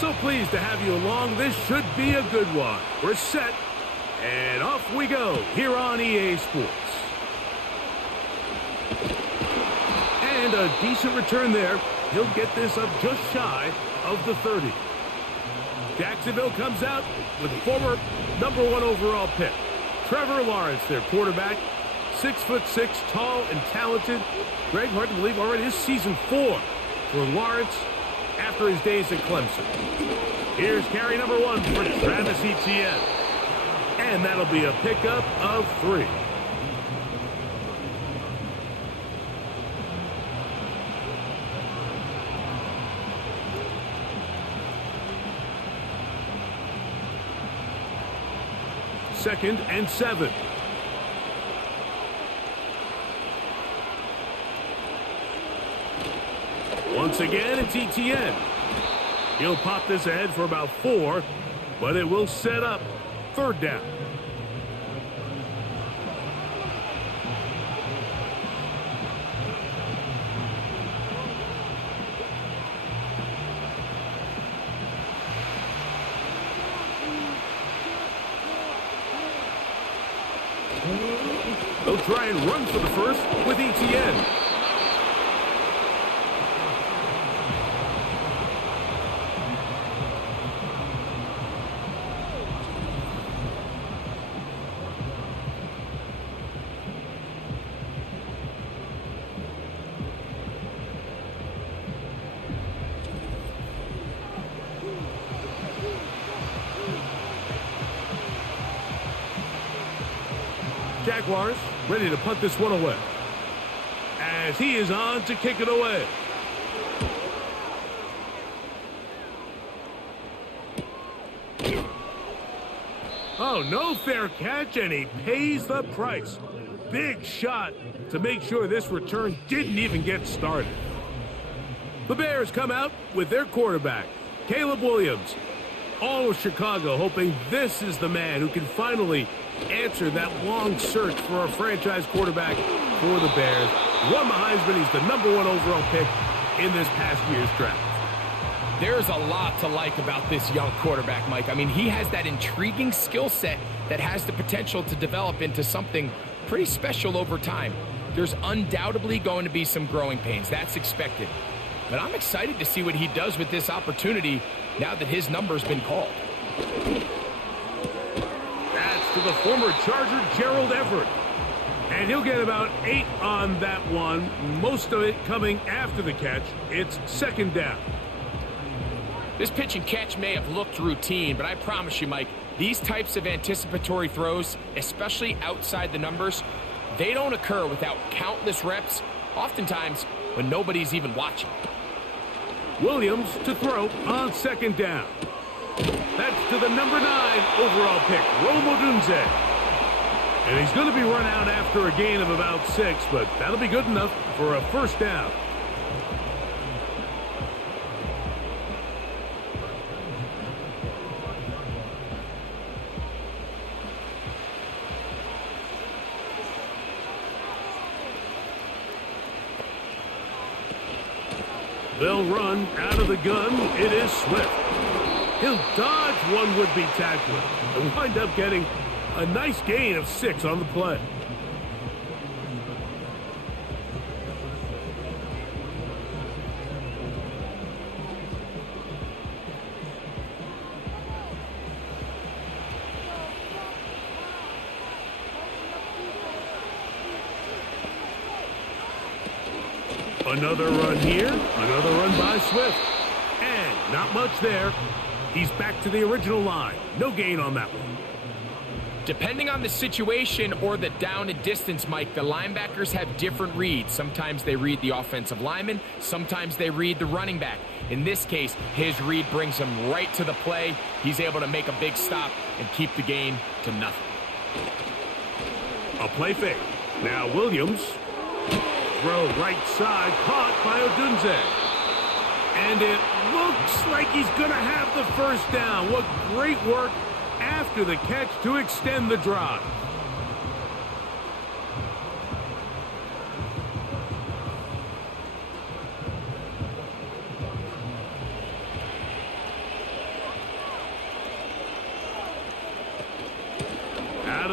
So pleased to have you along. This should be a good one. We're set, and off we go here on EA Sports. And a decent return there. He'll get this up just shy of the 30. Jacksonville comes out with former #1 overall pick Trevor Lawrence, their quarterback. 6'6", tall and talented. Greg, hard to believe, already is season 4 for Lawrence after his days at Clemson. Here's carry #1 for Travis Etienne. And that'll be a pickup of 3. Second and 7. Once again, it's Etienne. He'll pop this ahead for about 4, but it will set up 3rd down. They'll try and run for the first with Etienne. Jaguars ready to punt this one away, as he is on to kick it away. Oh, no fair catch, and he pays the price. Big shot to make sure this return didn't even get started. The Bears come out with their quarterback, Caleb Williams. All of Chicago hoping this is the man who can finally answer that long search for a franchise quarterback for the Bears. Won the Heisman. He's the #1 overall pick in this past year's draft. There's a lot to like about this young quarterback, Mike. I mean, he has that intriguing skill set that has the potential to develop into something pretty special over time. There's undoubtedly going to be some growing pains. That's expected. But I'm excited to see what he does with this opportunity now that his number's been called. That's to the former Charger, Gerald Everett. And he'll get about 8 on that one, most of it coming after the catch. It's 2nd down. This pitch and catch may have looked routine, but I promise you, Mike, these types of anticipatory throws, especially outside the numbers, they don't occur without countless reps, oftentimes when nobody's even watching. Williams to throw on 2nd down. That's to the #9 overall pick, Rome Odunze. And he's going to be run out after a gain of about 6, but that'll be good enough for a 1st down. They'll run out of the gun. It is Swift. He'll dodge one would-be tackler and wind up getting a nice gain of 6 on the play. Another run here, another run by Swift. And not much there. He's back to the original line. No gain on that one. Depending on the situation or the down and distance, Mike, the linebackers have different reads. Sometimes they read the offensive lineman. Sometimes they read the running back. In this case, his read brings him right to the play. He's able to make a big stop and keep the gain to nothing. A play fake. Now Williams. Throw right side, caught by Odunze. And it looks like he's going to have the 1st down. What great work after the catch to extend the drive.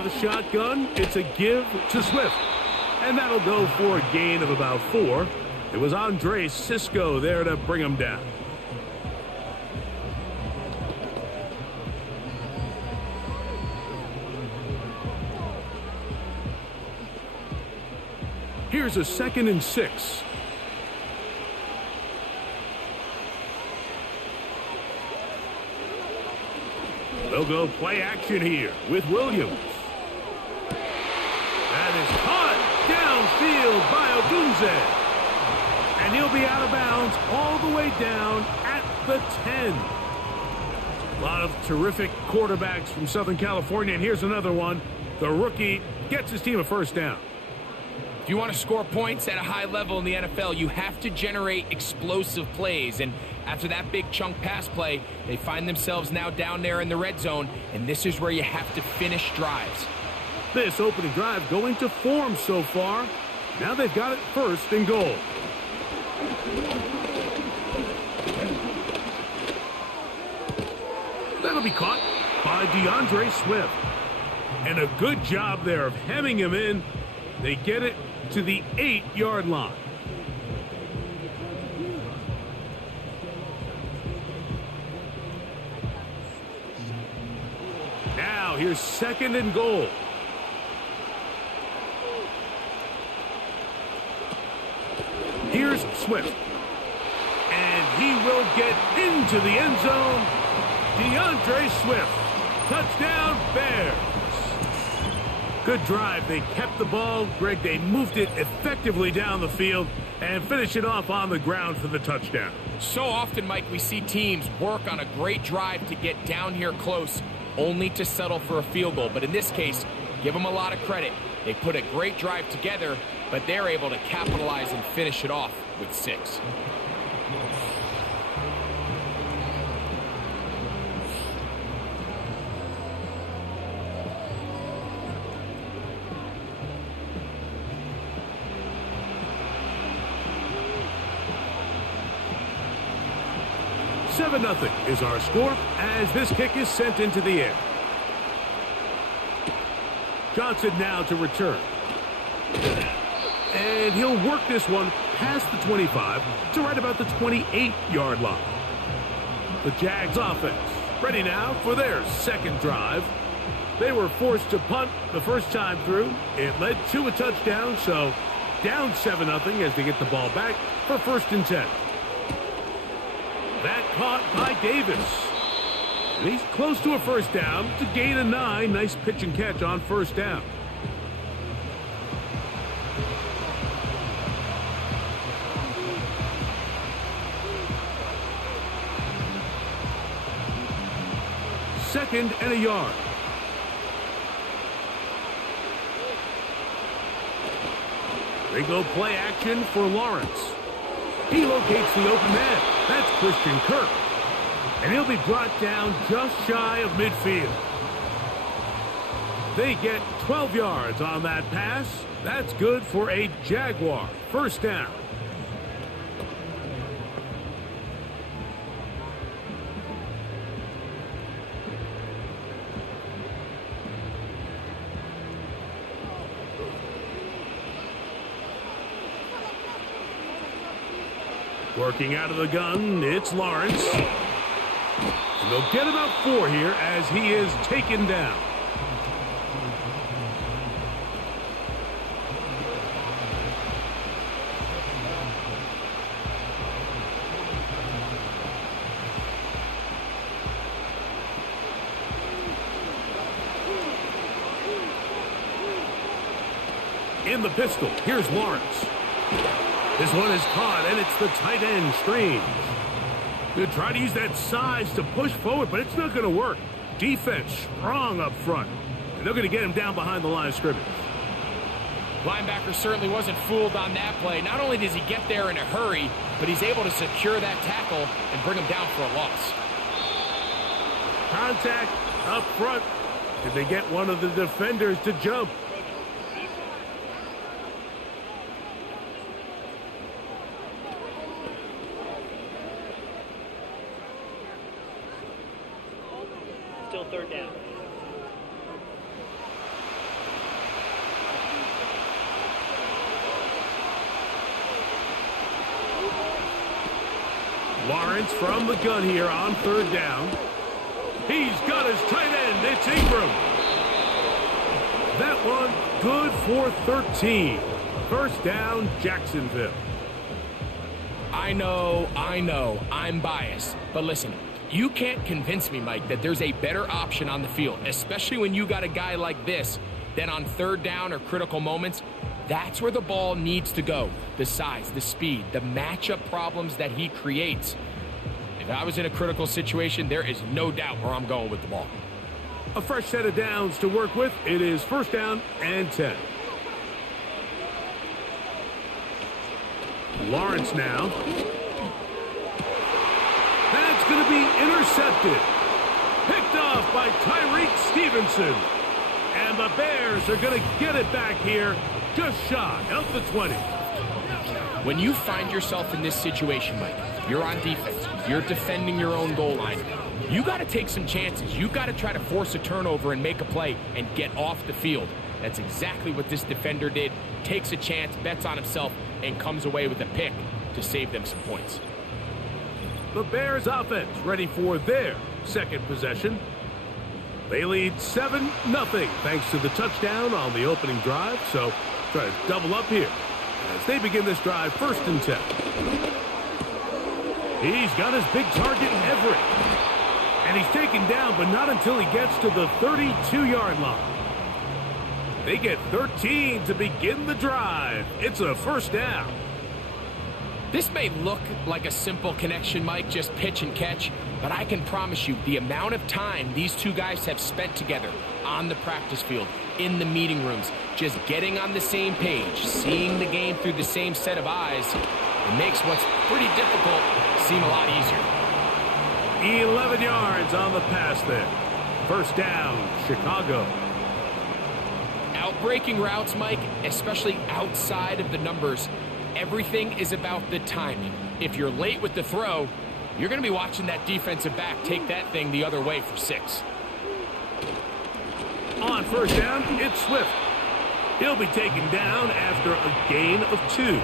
the shotgun. It's a give to Swift. And that'll go for a gain of about 4. It was Andre Cisco there to bring him down. Here's a 2nd and 6. They'll go play action here with Williams. That is caught downfield by Ogunze. And he'll be out of bounds all the way down at the 10. A lot of terrific quarterbacks from Southern California. And here's another one. The rookie gets his team a first down. If you want to score points at a high level in the NFL, you have to generate explosive plays. And after that big chunk pass play, they find themselves now down there in the red zone. And this is where you have to finish drives. This opening drive going to form so far. Now they've got it 1st and goal. That'll be caught by DeAndre Swift. And a good job there of hemming him in. They get it to the 8-yard line. Now here's 2nd and goal. Here's Swift. And he will get into the end zone. DeAndre Swift. Touchdown, Bears. Good drive. They kept the ball. Greg, they moved it effectively down the field and finish it off on the ground for the touchdown. So often, Mike, we see teams work on a great drive to get down here close, only to settle for a field goal. But in this case, give them a lot of credit. They put a great drive together, but they're able to capitalize and finish it off with 6. Nothing is our score as this kick is sent into the air. Johnson now to return. And he'll work this one past the 25 to right about the 28-yard line. The Jags offense ready now for their 2nd drive. They were forced to punt the first time through. It led to a touchdown, so down 7-0 as they get the ball back for 1st and 10. That caught by Davis. And he's close to a first down to gain a 9. Nice pitch and catch on 1st down. Second and a yard. They go play action for Lawrence. He locates the open man. That's Christian Kirk. And he'll be brought down just shy of midfield. They get 12 yards on that pass. That's good for a Jaguar first down. Working out of the gun, it's Lawrence. And they'll get about 4 here as he is taken down. In the pistol, here's Lawrence. This one is caught, and it's the tight end, Strange. They'll try to use that size to push forward, but it's not going to work. Defense strong up front. And they're going to get him down behind the line of scrimmage. Linebacker certainly wasn't fooled on that play. Not only does he get there in a hurry, but he's able to secure that tackle and bring him down for a loss. Contact up front. Did they get one of the defenders to jump? Still 3rd down. Lawrence from the gun here on third down. He's got his tight end. It's Ingram. That one good for 13. First down, Jacksonville. I know, I'm biased. But listen, you can't convince me, Mike, that there's a better option on the field, especially when you got a guy like this, that on third down or critical moments, that's where the ball needs to go. The size, the speed, the matchup problems that he creates. If I was in a critical situation, there is no doubt where I'm going with the ball. A fresh set of downs to work with. It is first down and 10. Lawrence now. That's going to be intercepted. Picked off by Tyreek Stevenson. And the Bears are going to get it back here just shy of the 20. When you find yourself in this situation, Mike, you're on defense, you're defending your own goal line, you got to take some chances. You got to try to force a turnover and make a play and get off the field. That's exactly what this defender did. Takes a chance, bets on himself, and comes away with a pick to save them some points. The Bears offense ready for their second possession. They lead 7-0 thanks to the touchdown on the opening drive. So try to double up here as they begin this drive first and 10. He's got his big target, Everett. And he's taken down, but not until he gets to the 32-yard line. They get 13 to begin the drive. It's a first down. This may look like a simple connection, Mike, just pitch and catch, but I can promise you the amount of time these two guys have spent together on the practice field, in the meeting rooms, just getting on the same page, seeing the game through the same set of eyes, it makes what's pretty difficult seem a lot easier. 11 yards on the pass there. First down, Chicago. Outbreaking routes, Mike, especially outside of the numbers, everything is about the timing. If you're late with the throw, you're going to be watching that defensive back take that thing the other way for 6. On first down, it's Swift. He'll be taken down after a gain of 2.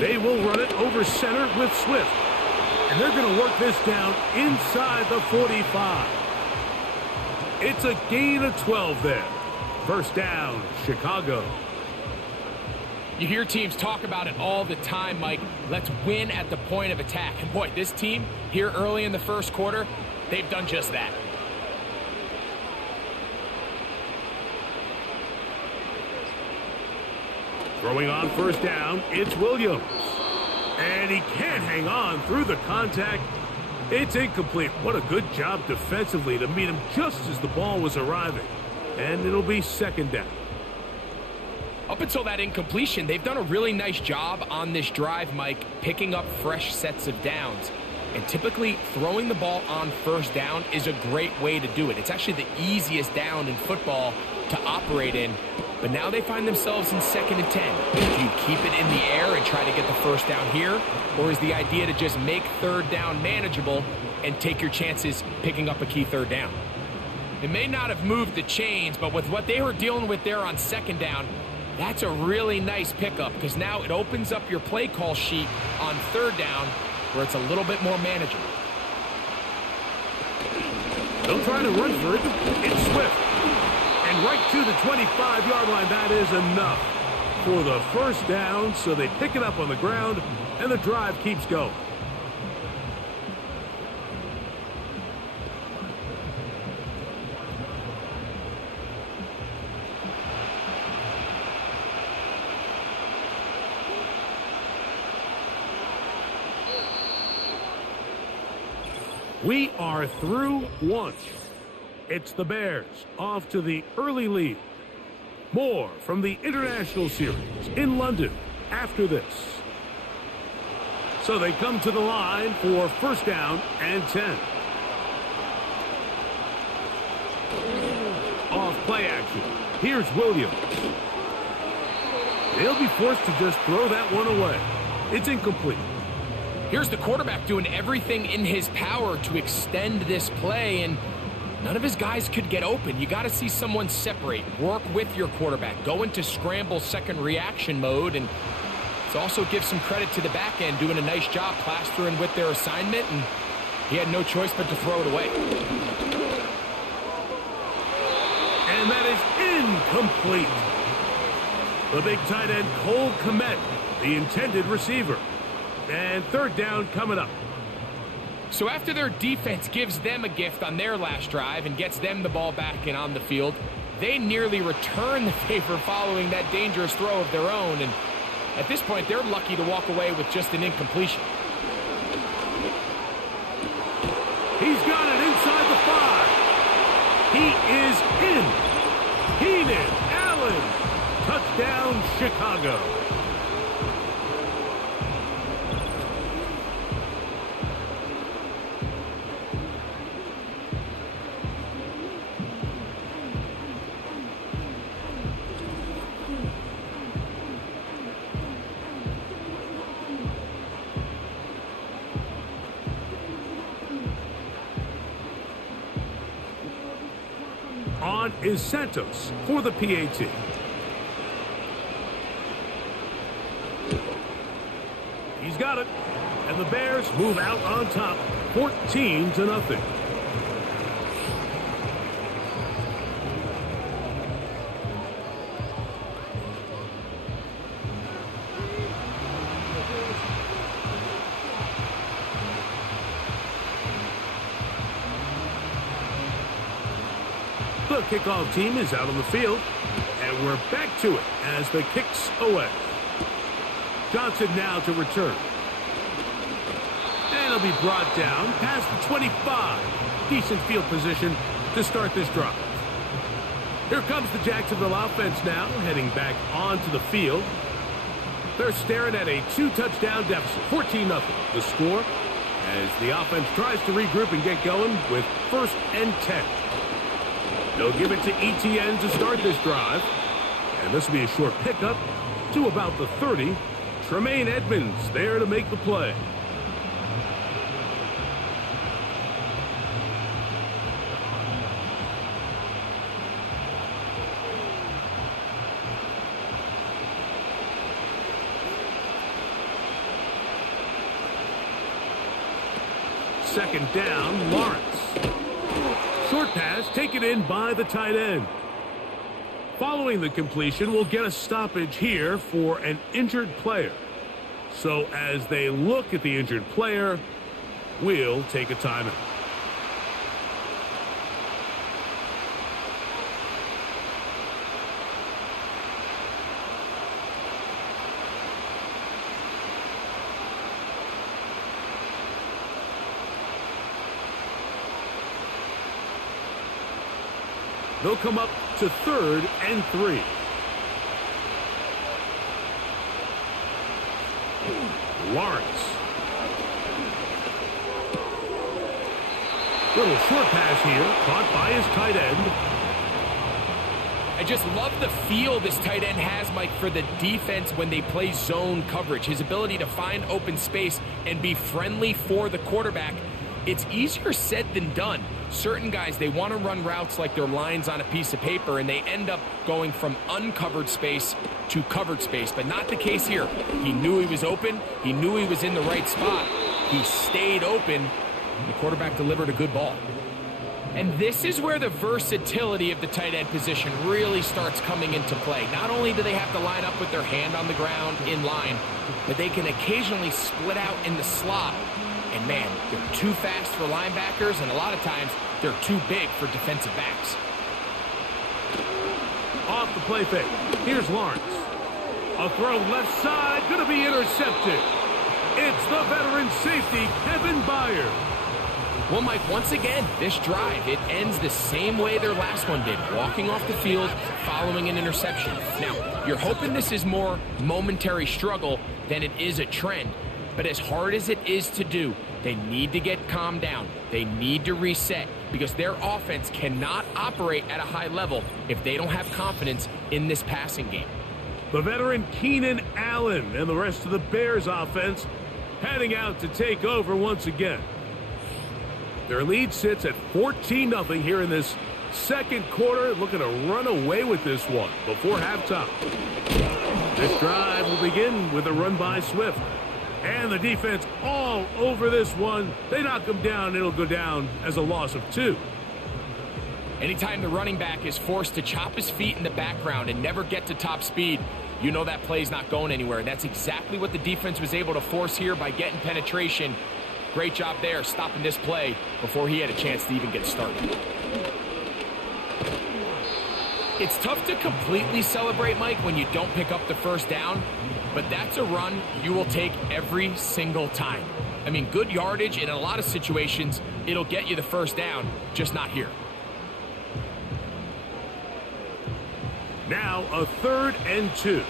They will run it over center with Swift. And they're going to work this down inside the 45. It's a gain of 12 there. First down, Chicago. You hear teams talk about it all the time, Mike. Let's win at the point of attack. And boy, this team here early in the first quarter, they've done just that. Throwing on first down, it's Williams. And he can't hang on through the contact. It's incomplete. What a good job defensively to meet him just as the ball was arriving. And it'll be second down. Up until that incompletion, they've done a really nice job on this drive, Mike, picking up fresh sets of downs. And typically, throwing the ball on first down is a great way to do it. It's actually the easiest down in football to operate in. But now they find themselves in 2nd and 10. Do you keep it in the air and try to get the first down here? Or is the idea to just make third down manageable and take your chances picking up a key third down? It may not have moved the chains, but with what they were dealing with there on second down, that's a really nice pickup because now it opens up your play call sheet on third down where it's a little bit more manageable. They'll try to run for it. It's Swift. And right to the 25-yard line, that is enough for the first down. So they pick it up on the ground, and the drive keeps going. We are through one. It's the Bears off to the early lead. More from the International Series in London after this. So they come to the line for first down and 10. Off play action. Here's Williams. They'll be forced to just throw that one away. It's incomplete. Here's the quarterback doing everything in his power to extend this play, and none of his guys could get open. You got to see someone separate, work with your quarterback, go into scramble second reaction mode, and also give some credit to the back end doing a nice job plastering with their assignment, and he had no choice but to throw it away. And that is incomplete. The big tight end, Cole Kmet, the intended receiver. And third down coming up. So after their defense gives them a gift on their last drive and gets them the ball back and on the field, they nearly return the favor following that dangerous throw of their own, and at this point, they're lucky to walk away with just an incompletion. He's got it inside the 5. He is in. Keenan Allen. Touchdown, Chicago. On is Santos for the PAT. He's got it. And the Bears move out on top, 14-0. The kickoff team is out on the field, and we're back to it as the kick's away. Johnson now to return. And he'll be brought down past the 25. Decent field position to start this drive. Here comes the Jacksonville offense now, heading back onto the field. They're staring at a 2-touchdown deficit, 14-0. The score as the offense tries to regroup and get going with 1st and 10. They'll give it to ETN to start this drive. And this will be a short pickup to about the 30. Tremaine Edmonds there to make the play. Second down, Lawrence. Short pass taken in by the tight end. Following the completion, we'll get a stoppage here for an injured player. So as they look at the injured player, we'll take a timeout. They'll come up to 3rd and 3. Lawrence. Little short pass here, caught by his tight end. I just love the feel this tight end has, Mike, for the defense when they play zone coverage. His ability to find open space and be friendly for the quarterback. It's easier said than done. Certain guys, they want to run routes like they're lines on a piece of paper, and they end up going from uncovered space to covered space, but not the case here. He knew he was open. He knew he was in the right spot. He stayed open, and the quarterback delivered a good ball. And this is where the versatility of the tight end position really starts coming into play. Not only do they have to line up with their hand on the ground in line, but they can occasionally split out in the slot. And man, they're too fast for linebackers, and a lot of times they're too big for defensive backs. Off the play fake. Here's Lawrence. A throw left side, going to be intercepted. It's the veteran safety, Kevin Byard. Well, Mike, once again, this drive, it ends the same way their last one did, walking off the field following an interception. Now, you're hoping this is more momentary struggle than it is a trend. But as hard as it is to do, they need to get calmed down. They need to reset because their offense cannot operate at a high level if they don't have confidence in this passing game. The veteran Keenan Allen and the rest of the Bears offense heading out to take over once again. Their lead sits at 14-0 here in this second quarter, looking to run away with this one before halftime. This drive will begin with a run by Swift. And the defense all over this one. They knock him down, it'll go down as a loss of 2. Anytime the running back is forced to chop his feet in the background and never get to top speed, you know that play's not going anywhere. That's exactly what the defense was able to force here by getting penetration. Great job there, stopping this play before he had a chance to even get started. It's tough to completely celebrate, Mike, when you don't pick up the first down, but that's a run you will take every single time. I mean, good yardage, and in a lot of situations, it'll get you the first down, just not here. Now a 3rd and 2.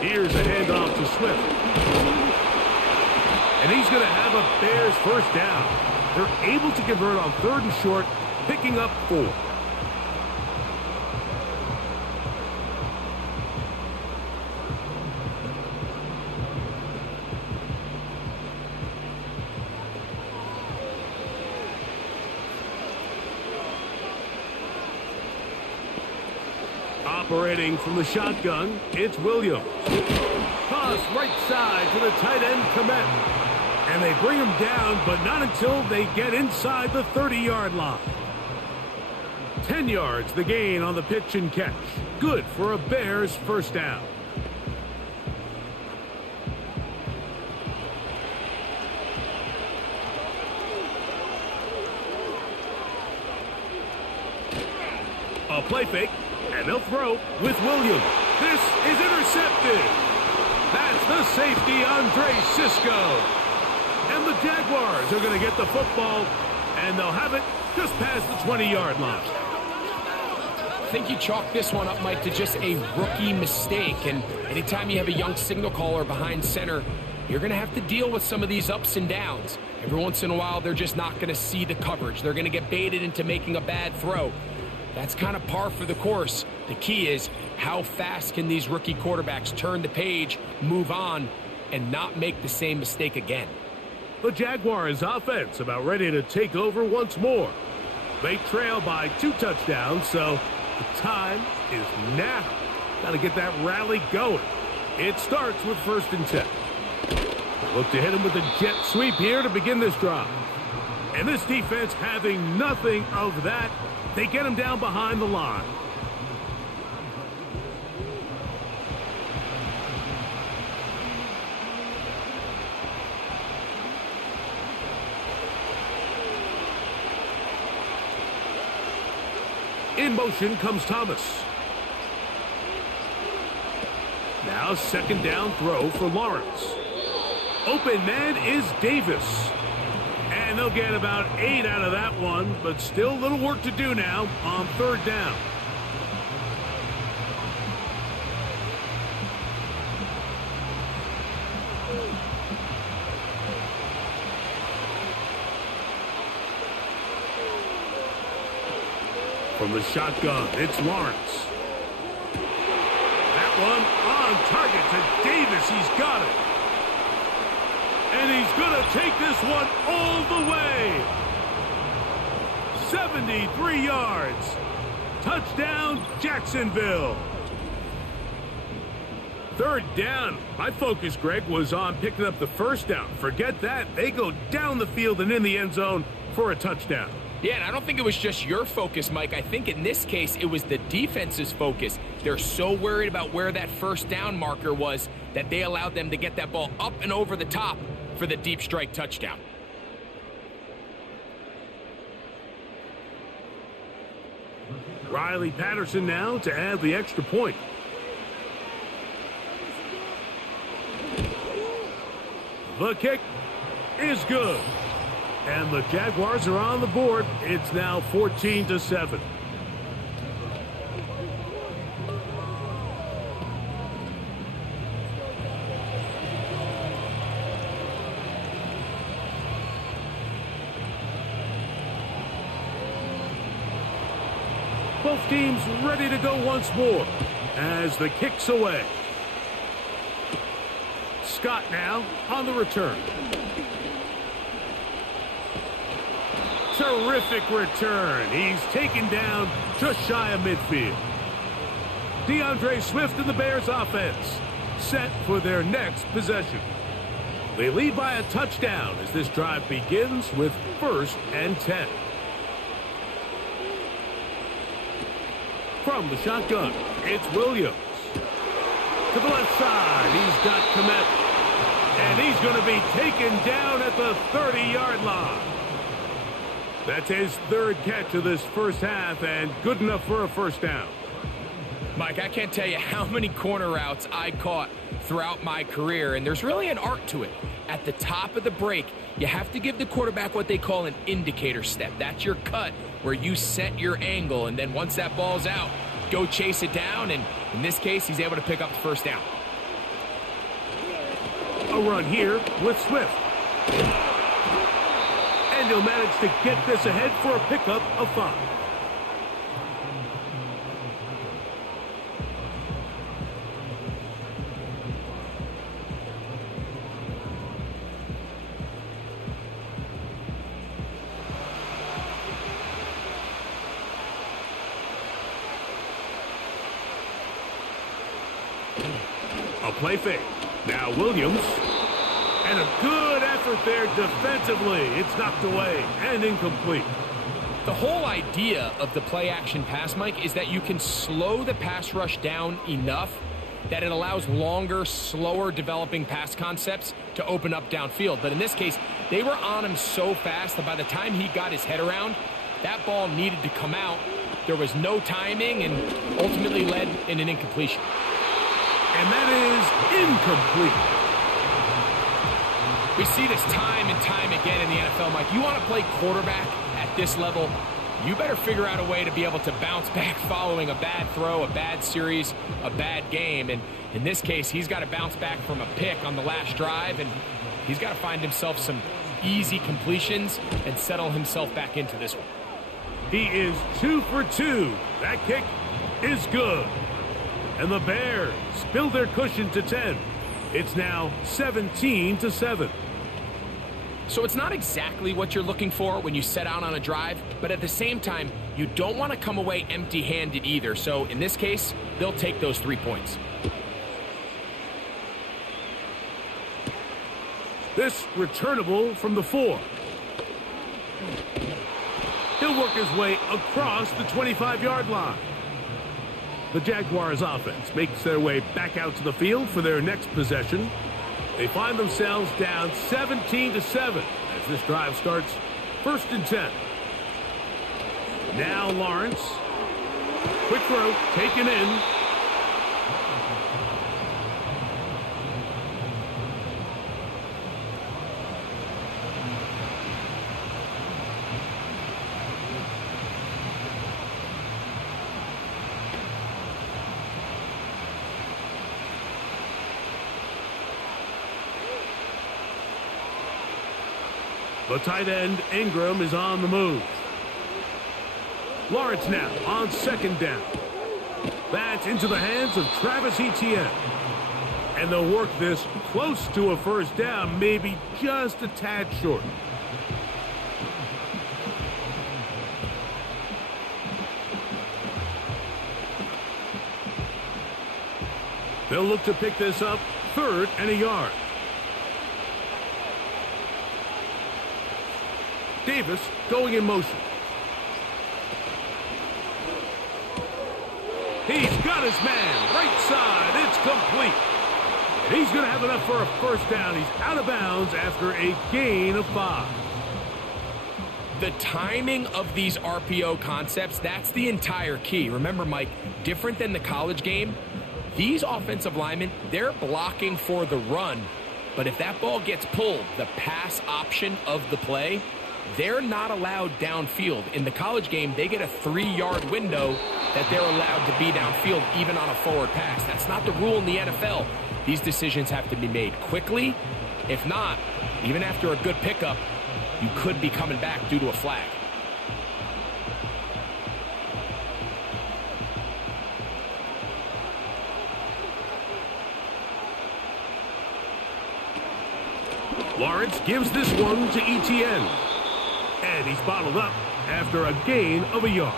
Here's a handoff to Swift. And he's going to have a Bears first down. They're able to convert on 3rd and short, picking up 4. Operating from the shotgun, it's Williams. Toss right side to the tight end, Komet. And they bring him down, but not until they get inside the 30-yard line. 10 yards the gain on the pitch and catch. Good for a Bears first down. A play fake. And they'll throw with Williams. This is intercepted. That's the safety, Andre Sisco. And the Jaguars are going to get the football, and they'll have it just past the 20-yard line. I think you chalk this one up, Mike, to just a rookie mistake. And anytime you have a young signal caller behind center, you're going to have to deal with some of these ups and downs. Every once in a while, they're just not going to see the coverage. They're going to get baited into making a bad throw. That's kind of par for the course. The key is how fast can these rookie quarterbacks turn the page, move on, and not make the same mistake again. The Jaguars offense about ready to take over once more. They trail by 2 touchdowns, so the time is now. Got to get that rally going. It starts with 1st and 10. Look to hit him with a jet sweep here to begin this drive. And this defense having nothing of that. They get him down behind the line. In motion comes Thomas. Now 2nd down throw for Lawrence. Open man is Davis. And they'll get about 8 out of that one, but still a little work to do now on 3rd down. From the shotgun, it's Lawrence. That one on target to Davis. He's got it. And he's going to take this one all the way. 73 yards. Touchdown, Jacksonville. 3rd down. My focus, Greg, was on picking up the first down. Forget that. They go down the field and in the end zone for a touchdown. Yeah, and I don't think it was just your focus, Mike. I think in this case, it was the defense's focus. They're so worried about where that first down marker was that they allowed them to get that ball up and over the top for the deep strike touchdown. Riley Patterson now to add the extra point. The kick is good. And the Jaguars are on the board. It's now 14-7. Both teams ready to go once more as the kick's away. Scott now on the return. Terrific return. He's taken down just shy of midfield. DeAndre Swift and the Bears offense set for their next possession. They lead by a touchdown as this drive begins with 1st and 10. From the shotgun, it's Williams. To the left side, he's got Komet. And he's going to be taken down at the 30-yard line. That's his 3rd catch of this first half and good enough for a first down. Mike, I can't tell you how many corner routes I caught throughout my career, and there's really an art to it. At the top of the break, you have to give the quarterback what they call an indicator step. That's your cut where you set your angle, and then once that ball's out, go chase it down, and in this case, he's able to pick up the first down. A run here with Swift. And he'll manage to get this ahead for a pickup of 5. A play fake. Now Williams. And a good effort there defensively. It's knocked away and incomplete. The whole idea of the play-action pass, Mike, is that you can slow the pass rush down enough that it allows longer, slower developing pass concepts to open up downfield. But in this case, they were on him so fast that by the time he got his head around, that ball needed to come out. There was no timing and ultimately led in an incompletion. And that is incomplete. We see this time and time again in the NFL, Mike. You want to play quarterback at this level, you better figure out a way to be able to bounce back following a bad throw, a bad series, a bad game. And in this case, he's got to bounce back from a pick on the last drive, and he's got to find himself some easy completions and settle himself back into this one. He is 2 for 2. That kick is good. And the Bears build their cushion to 10. It's now 17-7. So it's not exactly what you're looking for when you set out on a drive, but at the same time, you don't want to come away empty-handed either. So in this case, they'll take those 3 points. This returnable from the 4. He'll work his way across the 25-yard line. The Jaguars offense makes their way back out to the field for their next possession. They find themselves down 17-7 as this drive starts 1st and 10. Now Lawrence. Quick throw, taken in. The tight end, Ingram, is on the move. Lawrence now on 2nd down. That's into the hands of Travis Etienne. And they'll work this close to a first down, maybe just a tad short. They'll look to pick this up 3rd and a yard. Davis going in motion. He's got his man right side. It's complete. And he's going to have enough for a first down. He's out of bounds after a gain of 5. The timing of these RPO concepts, that's the entire key. Remember, Mike, different than the college game, these offensive linemen, they're blocking for the run. But if that ball gets pulled, the pass option of the play, they're not allowed downfield. In the college game, they get a 3-yard window that they're allowed to be downfield even on a forward pass. That's not the rule in the NFL. These decisions have to be made quickly. If not, even after a good pickup, you could be coming back due to a flag. Lawrence gives this one to Etienne. And he's bottled up after a gain of a yard.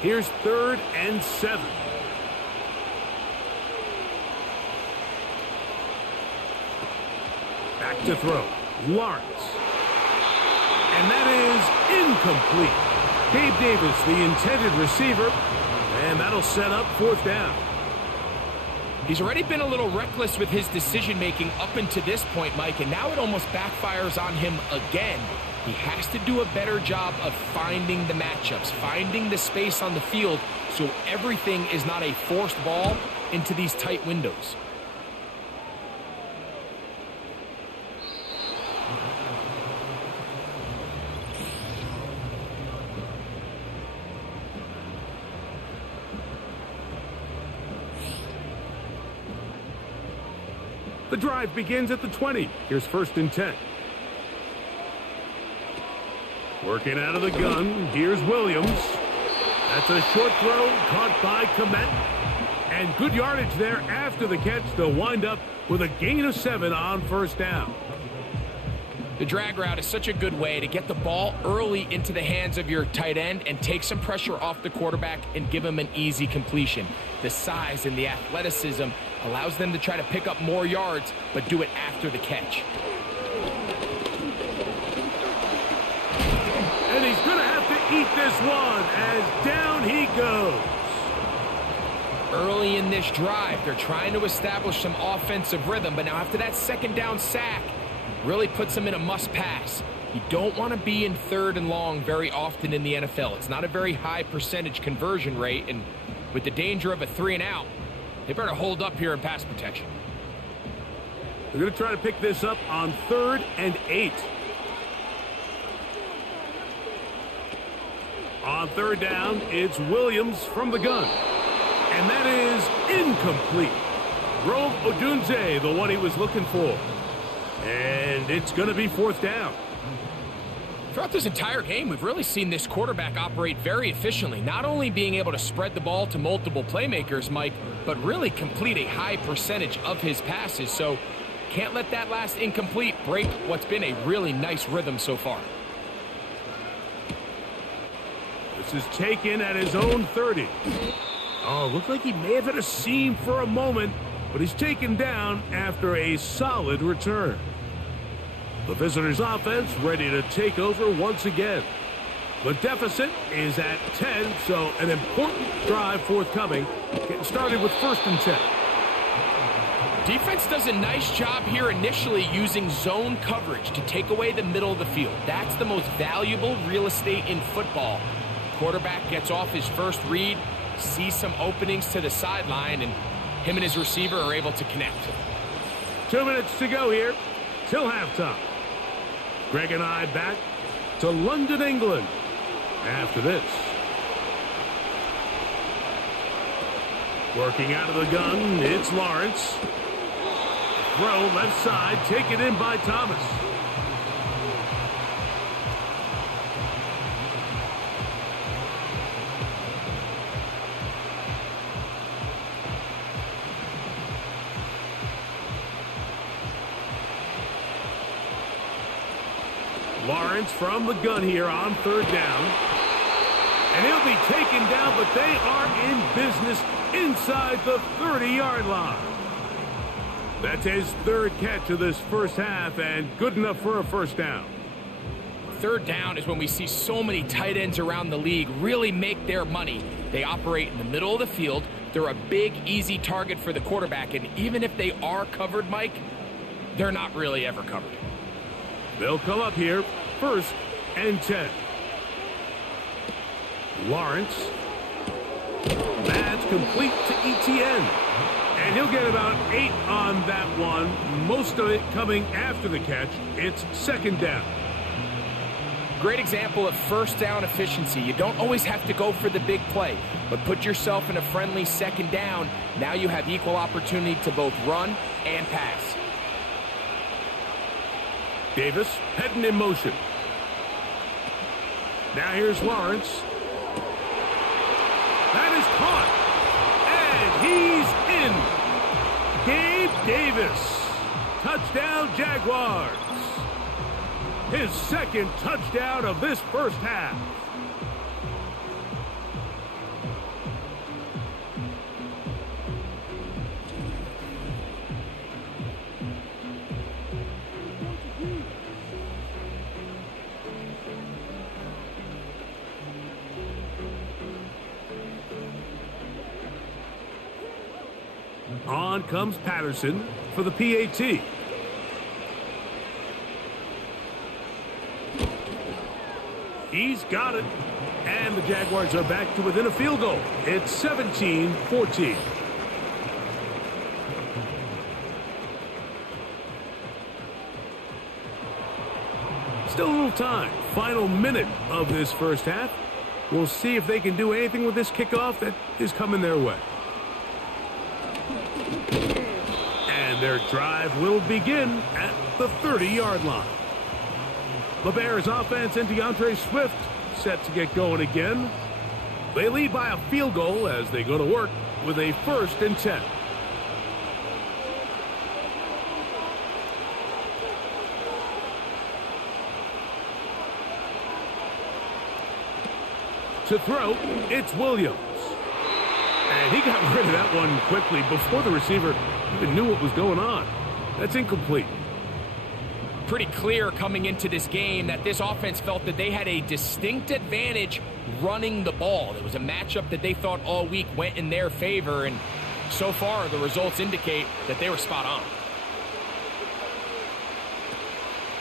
Here's 3rd and 7. Back to throw. Lawrence. And that is incomplete. Gabe Davis, the intended receiver, and that'll set up 4th down. He's already been a little reckless with his decision-making up until this point, Mike, and now it almost backfires on him again. He has to do a better job of finding the matchups, finding the space on the field, so everything is not a forced ball into these tight windows. The drive begins at the 20. Here's 1st and 10. Working out of the gun. Here's Williams. That's a short throw caught by Komet. And good yardage there after the catch. They'll wind up with a gain of 7 on 1st down. The drag route is such a good way to get the ball early into the hands of your tight end and take some pressure off the quarterback and give him an easy completion. The size and the athleticism allows them to try to pick up more yards, but do it after the catch. And he's going to have to eat this one as down he goes. Early in this drive, they're trying to establish some offensive rhythm, but now after that 2nd down sack, really puts them in a must-pass. You don't want to be in 3rd and long very often in the NFL. It's not a very high percentage conversion rate, and with the danger of a 3-and-out, they better hold up here in pass protection. They're going to try to pick this up on 3rd and 8. On 3rd down, it's Williams from the gun. And that is incomplete. Grove Odunze, the one he was looking for. And it's going to be 4th down. Throughout this entire game, we've really seen this quarterback operate very efficiently, not only being able to spread the ball to multiple playmakers, Mike, but really complete a high percentage of his passes. So can't let that last incomplete break what's been a really nice rhythm so far. This is taken at his own 30. Oh, looked like he may have hit a seam for a moment, but he's taken down after a solid return. The visitors' offense ready to take over once again. The deficit is at 10, so an important drive forthcoming. Getting started with 1st and 10. Defense does a nice job here initially using zone coverage to take away the middle of the field. That's the most valuable real estate in football. Quarterback gets off his first read, sees some openings to the sideline, and him and his receiver are able to connect. 2 minutes to go here till halftime. Greg and I back to London, England after this. Working out of the gun, it's Lawrence. Throw left side, taken in by Thomas. Lawrence from the gun here on 3rd down. And he'll be taken down, but they are in business inside the 30-yard line. That's his 3rd catch of this first half, and good enough for a 1st down. 3rd down is when we see so many tight ends around the league really make their money. They operate in the middle of the field. They're a big, easy target for the quarterback, and even if they are covered, Mike, they're not really ever covered. They'll come up here, 1st and 10. Lawrence. That's complete to Etienne. And he'll get about 8 on that one. Most of it coming after the catch. It's 2nd down. Great example of 1st down efficiency. You don't always have to go for the big play, but put yourself in a friendly 2nd down. Now you have equal opportunity to both run and pass. Davis heading in motion. Now here's Lawrence. That is caught. And he's in. Gabe Davis. Touchdown, Jaguars. His second touchdown of this first half. On comes Patterson for the PAT. He's got it. And the Jaguars are back to within a field goal. It's 17-14. Still a little time. Final minute of this first half. We'll see if they can do anything with this kickoff that is coming their way. And their drive will begin at the 30-yard line. The Bears offense and DeAndre Swift set to get going again. They lead by a field goal as they go to work with a 1st and 10. To throw, it's Williams. And he got rid of that one quickly before the receiver even knew what was going on. That's incomplete. Pretty clear coming into this game that this offense felt that they had a distinct advantage running the ball. It was a matchup that they thought all week went in their favor, and so far the results indicate that they were spot on.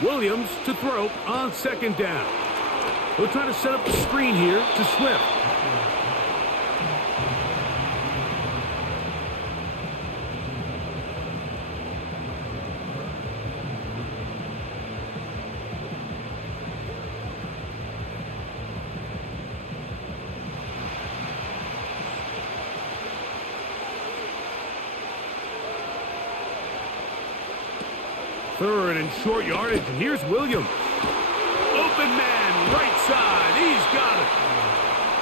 Williams to throw on 2nd down. They'll try to set up the screen here to Swift. Third and short yardage, and here's Williams. Open man, right side, he's got it.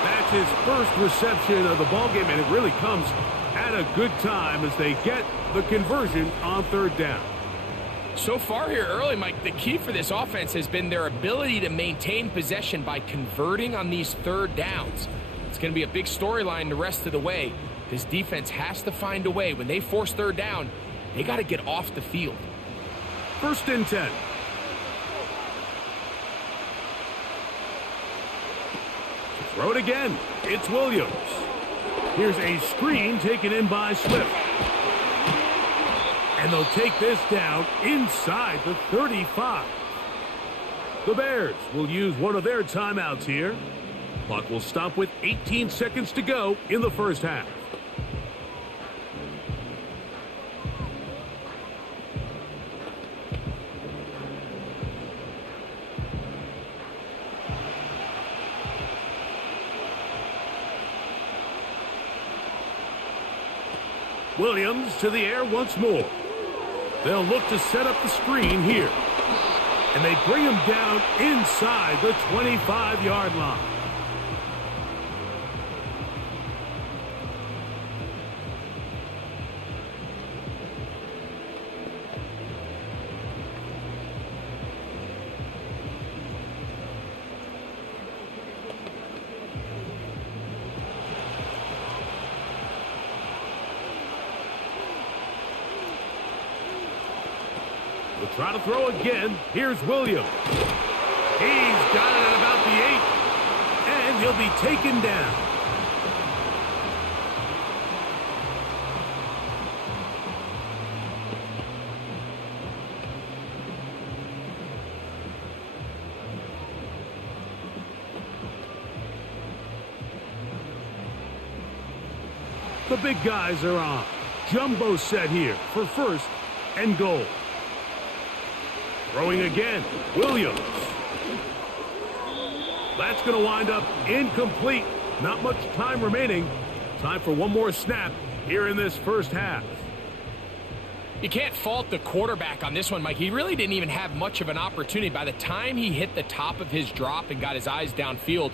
That's his first reception of the ballgame, and it really comes at a good time as they get the conversion on 3rd down. So far here early, Mike, the key for this offense has been their ability to maintain possession by converting on these 3rd downs. It's going to be a big storyline the rest of the way. This defense has to find a way. When they force 3rd down, they got to get off the field. 1st and 10. Throw it again. It's Williams. Here's a screen taken in by Swift. And they'll take this down inside the 35. The Bears will use one of their timeouts here. Clock will stop with 18 seconds to go in the first half. Williams to the air once more. They'll look to set up the screen here. And they bring him down inside the 25-yard line. We'll try to throw again. Here's Williams. He's got it at about the 8. And he'll be taken down. The big guys are on. Jumbo set here for 1st and goal. Throwing again, Williams. That's going to wind up incomplete. Not much time remaining. Time for one more snap here in this first half. You can't fault the quarterback on this one, Mike. He really didn't even have much of an opportunity. By the time he hit the top of his drop and got his eyes downfield,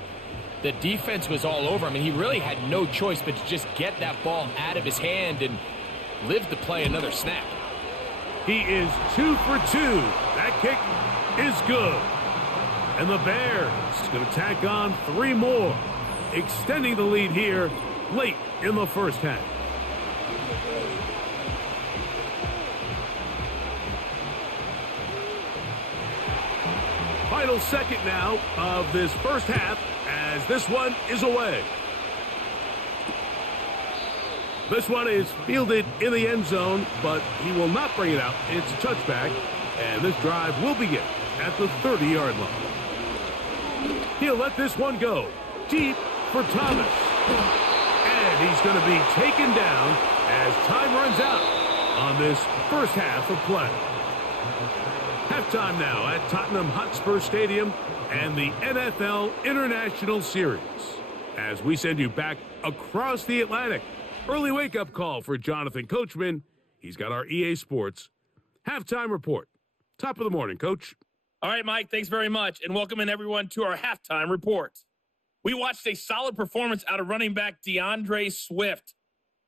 the defense was all over him, and he really had no choice but to just get that ball out of his hand and live to play another snap. He is 2 for 2. That kick is good. And the Bears going to tack on 3 more, extending the lead here late in the first half. Final second now of this first half as this one is away. This one is fielded in the end zone, but he will not bring it out. It's a touchback, and this drive will begin at the 30-yard line. He'll let this one go deep for Thomas. And he's going to be taken down as time runs out on this first half of play. Halftime now at Tottenham Hotspur Stadium and the NFL International Series. As we send you back across the Atlantic, early wake-up call for Jonathan Coachman. He's got our EA Sports halftime report. Top of the morning, Coach. All right, Mike, thanks very much, and welcome in everyone to our halftime report. We watched a solid performance out of running back DeAndre Swift.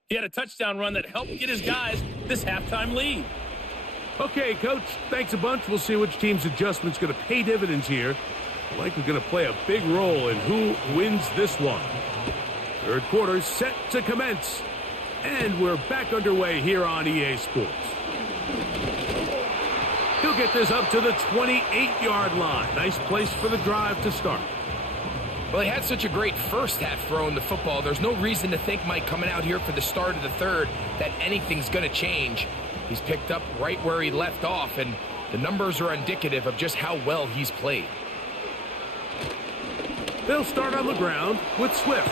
He had a touchdown run that helped get his guys this halftime lead. Okay, Coach, thanks a bunch. We'll see which team's adjustment's going to pay dividends here. Likely going to play a big role in who wins this one. Third quarter set to commence. And we're back underway here on EA Sports. He'll get this up to the 28-yard line. Nice place for the drive to start. Well, he had such a great first half throwing the football. There's no reason to think, Mike, coming out here for the start of the third, that anything's going to change. He's picked up right where he left off, and the numbers are indicative of just how well he's played. They'll start on the ground with Swift.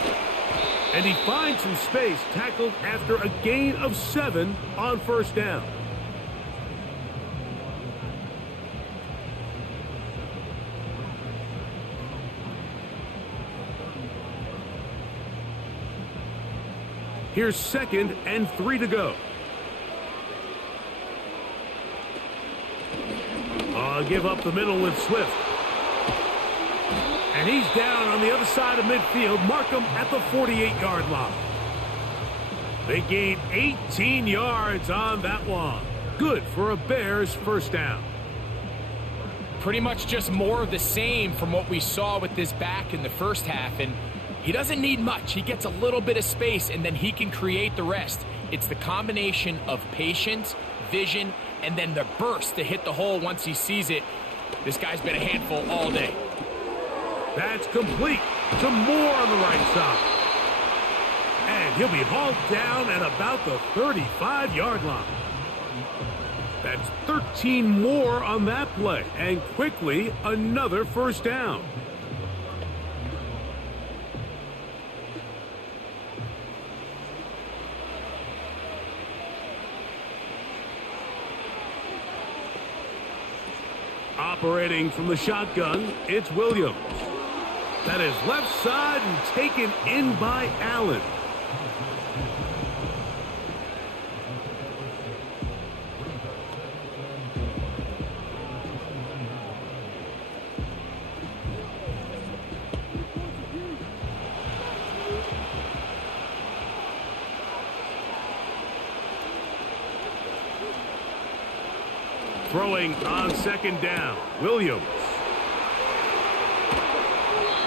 And he finds some space, tackled after a gain of 7 on first down. Here's 2nd and 3 to go. Give up the middle with Swift. And he's down on the other side of midfield. Mark him at the 48-yard line. They gain 18 yards on that one. Good for a Bears first down. Pretty much just more of the same from what we saw with this back in the first half. And he doesn't need much. He gets a little bit of space, and then he can create the rest. It's the combination of patience, vision, and then the burst to hit the hole once he sees it. This guy's been a handful all day. That's complete to Moore on the right side. And he'll be hauled down at about the 35-yard line. That's 13 more on that play. And quickly, another first down. Operating from the shotgun, it's Williams. That is left side and taken in by Allen. Throwing on 2nd down, Williams.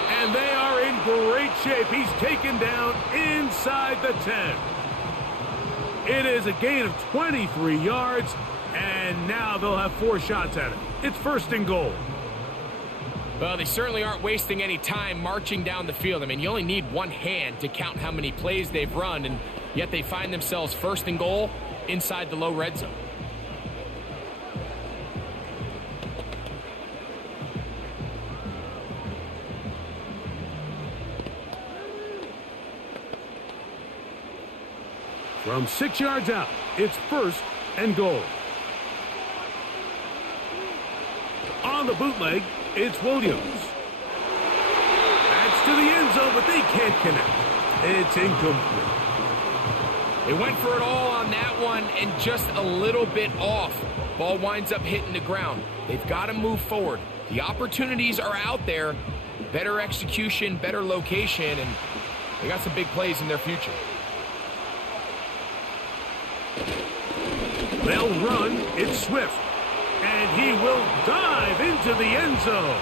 And they are in great shape. He's taken down inside the 10. It is a gain of 23 yards, and now they'll have 4 shots at it. It's 1st and goal. Well, they certainly aren't wasting any time marching down the field. I mean, you only need one hand to count how many plays they've run, and yet they find themselves 1st and goal inside the low red zone. From 6 yards out, it's 1st and goal. On the bootleg, it's Williams. That's to the end zone, but they can't connect. It's incomplete. They went for it all on that one and just a little bit off. Ball winds up hitting the ground. They've got to move forward. The opportunities are out there. Better execution, better location, and they got some big plays in their future. They'll run. It's Swift. And he will dive into the end zone.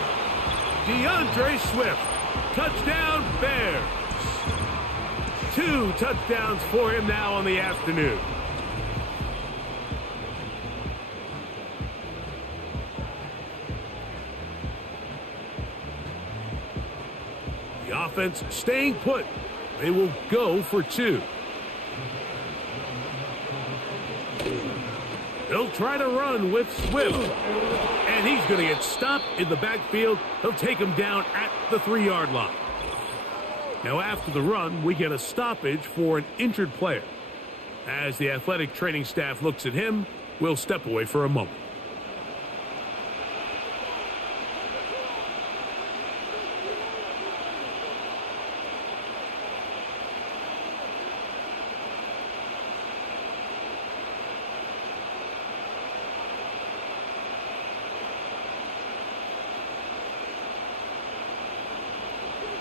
DeAndre Swift. Touchdown, Bears. 2 touchdowns for him now on the afternoon. The offense staying put. They will go for 2. He'll try to run with Swift. And he's going to get stopped in the backfield. He'll take him down at the 3-yard line. Now after the run, we get a stoppage for an injured player. As the athletic training staff looks at him, we'll step away for a moment.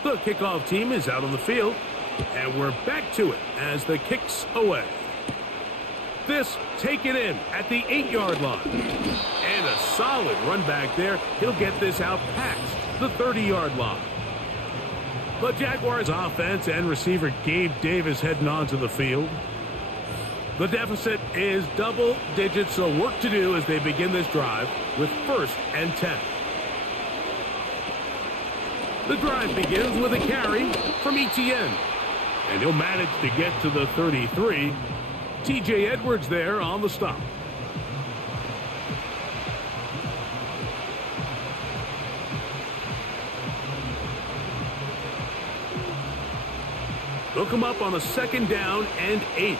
The kickoff team is out on the field, and we're back to it as the kick's away. This taken in at the 8-yard line. And a solid run back there. He'll get this out past the 30-yard line. The Jaguars offense and receiver Gabe Davis heading onto the field. The deficit is double digits, so work to do as they begin this drive with 1st and 10. The drive begins with a carry from Etienne. And he'll manage to get to the 33. T.J. Edwards there on the stop. They'll come up on a 2nd down and 8.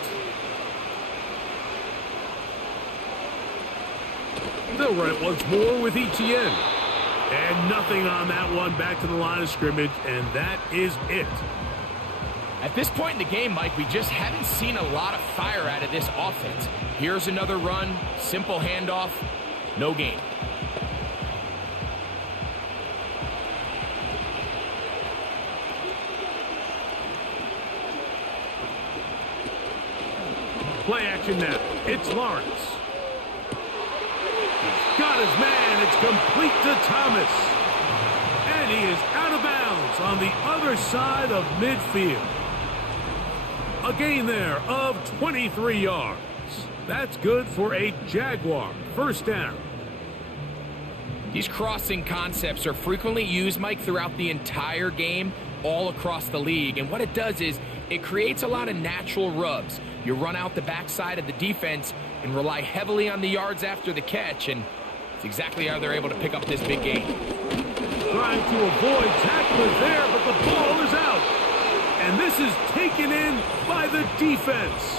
They'll run it once more with Etienne. And nothing on that one, back to the line of scrimmage, and that is it. At this point in the game, Mike, we just haven't seen a lot of fire out of this offense. Here's another run, simple handoff, no gain. Play action now. It's Lawrence. Got his man. It's complete to Thomas. And he is out of bounds on the other side of midfield. A gain there of 23 yards. That's good for a Jaguar 1st down. These crossing concepts are frequently used, Mike, throughout the entire game, all across the league. And what it does is it creates a lot of natural rubs. You run out the backside of the defense and rely heavily on the yards after the catch, and it's exactly how they're able to pick up this big gain. Trying to avoid tacklers there, but the ball is out. And this is taken in by the defense.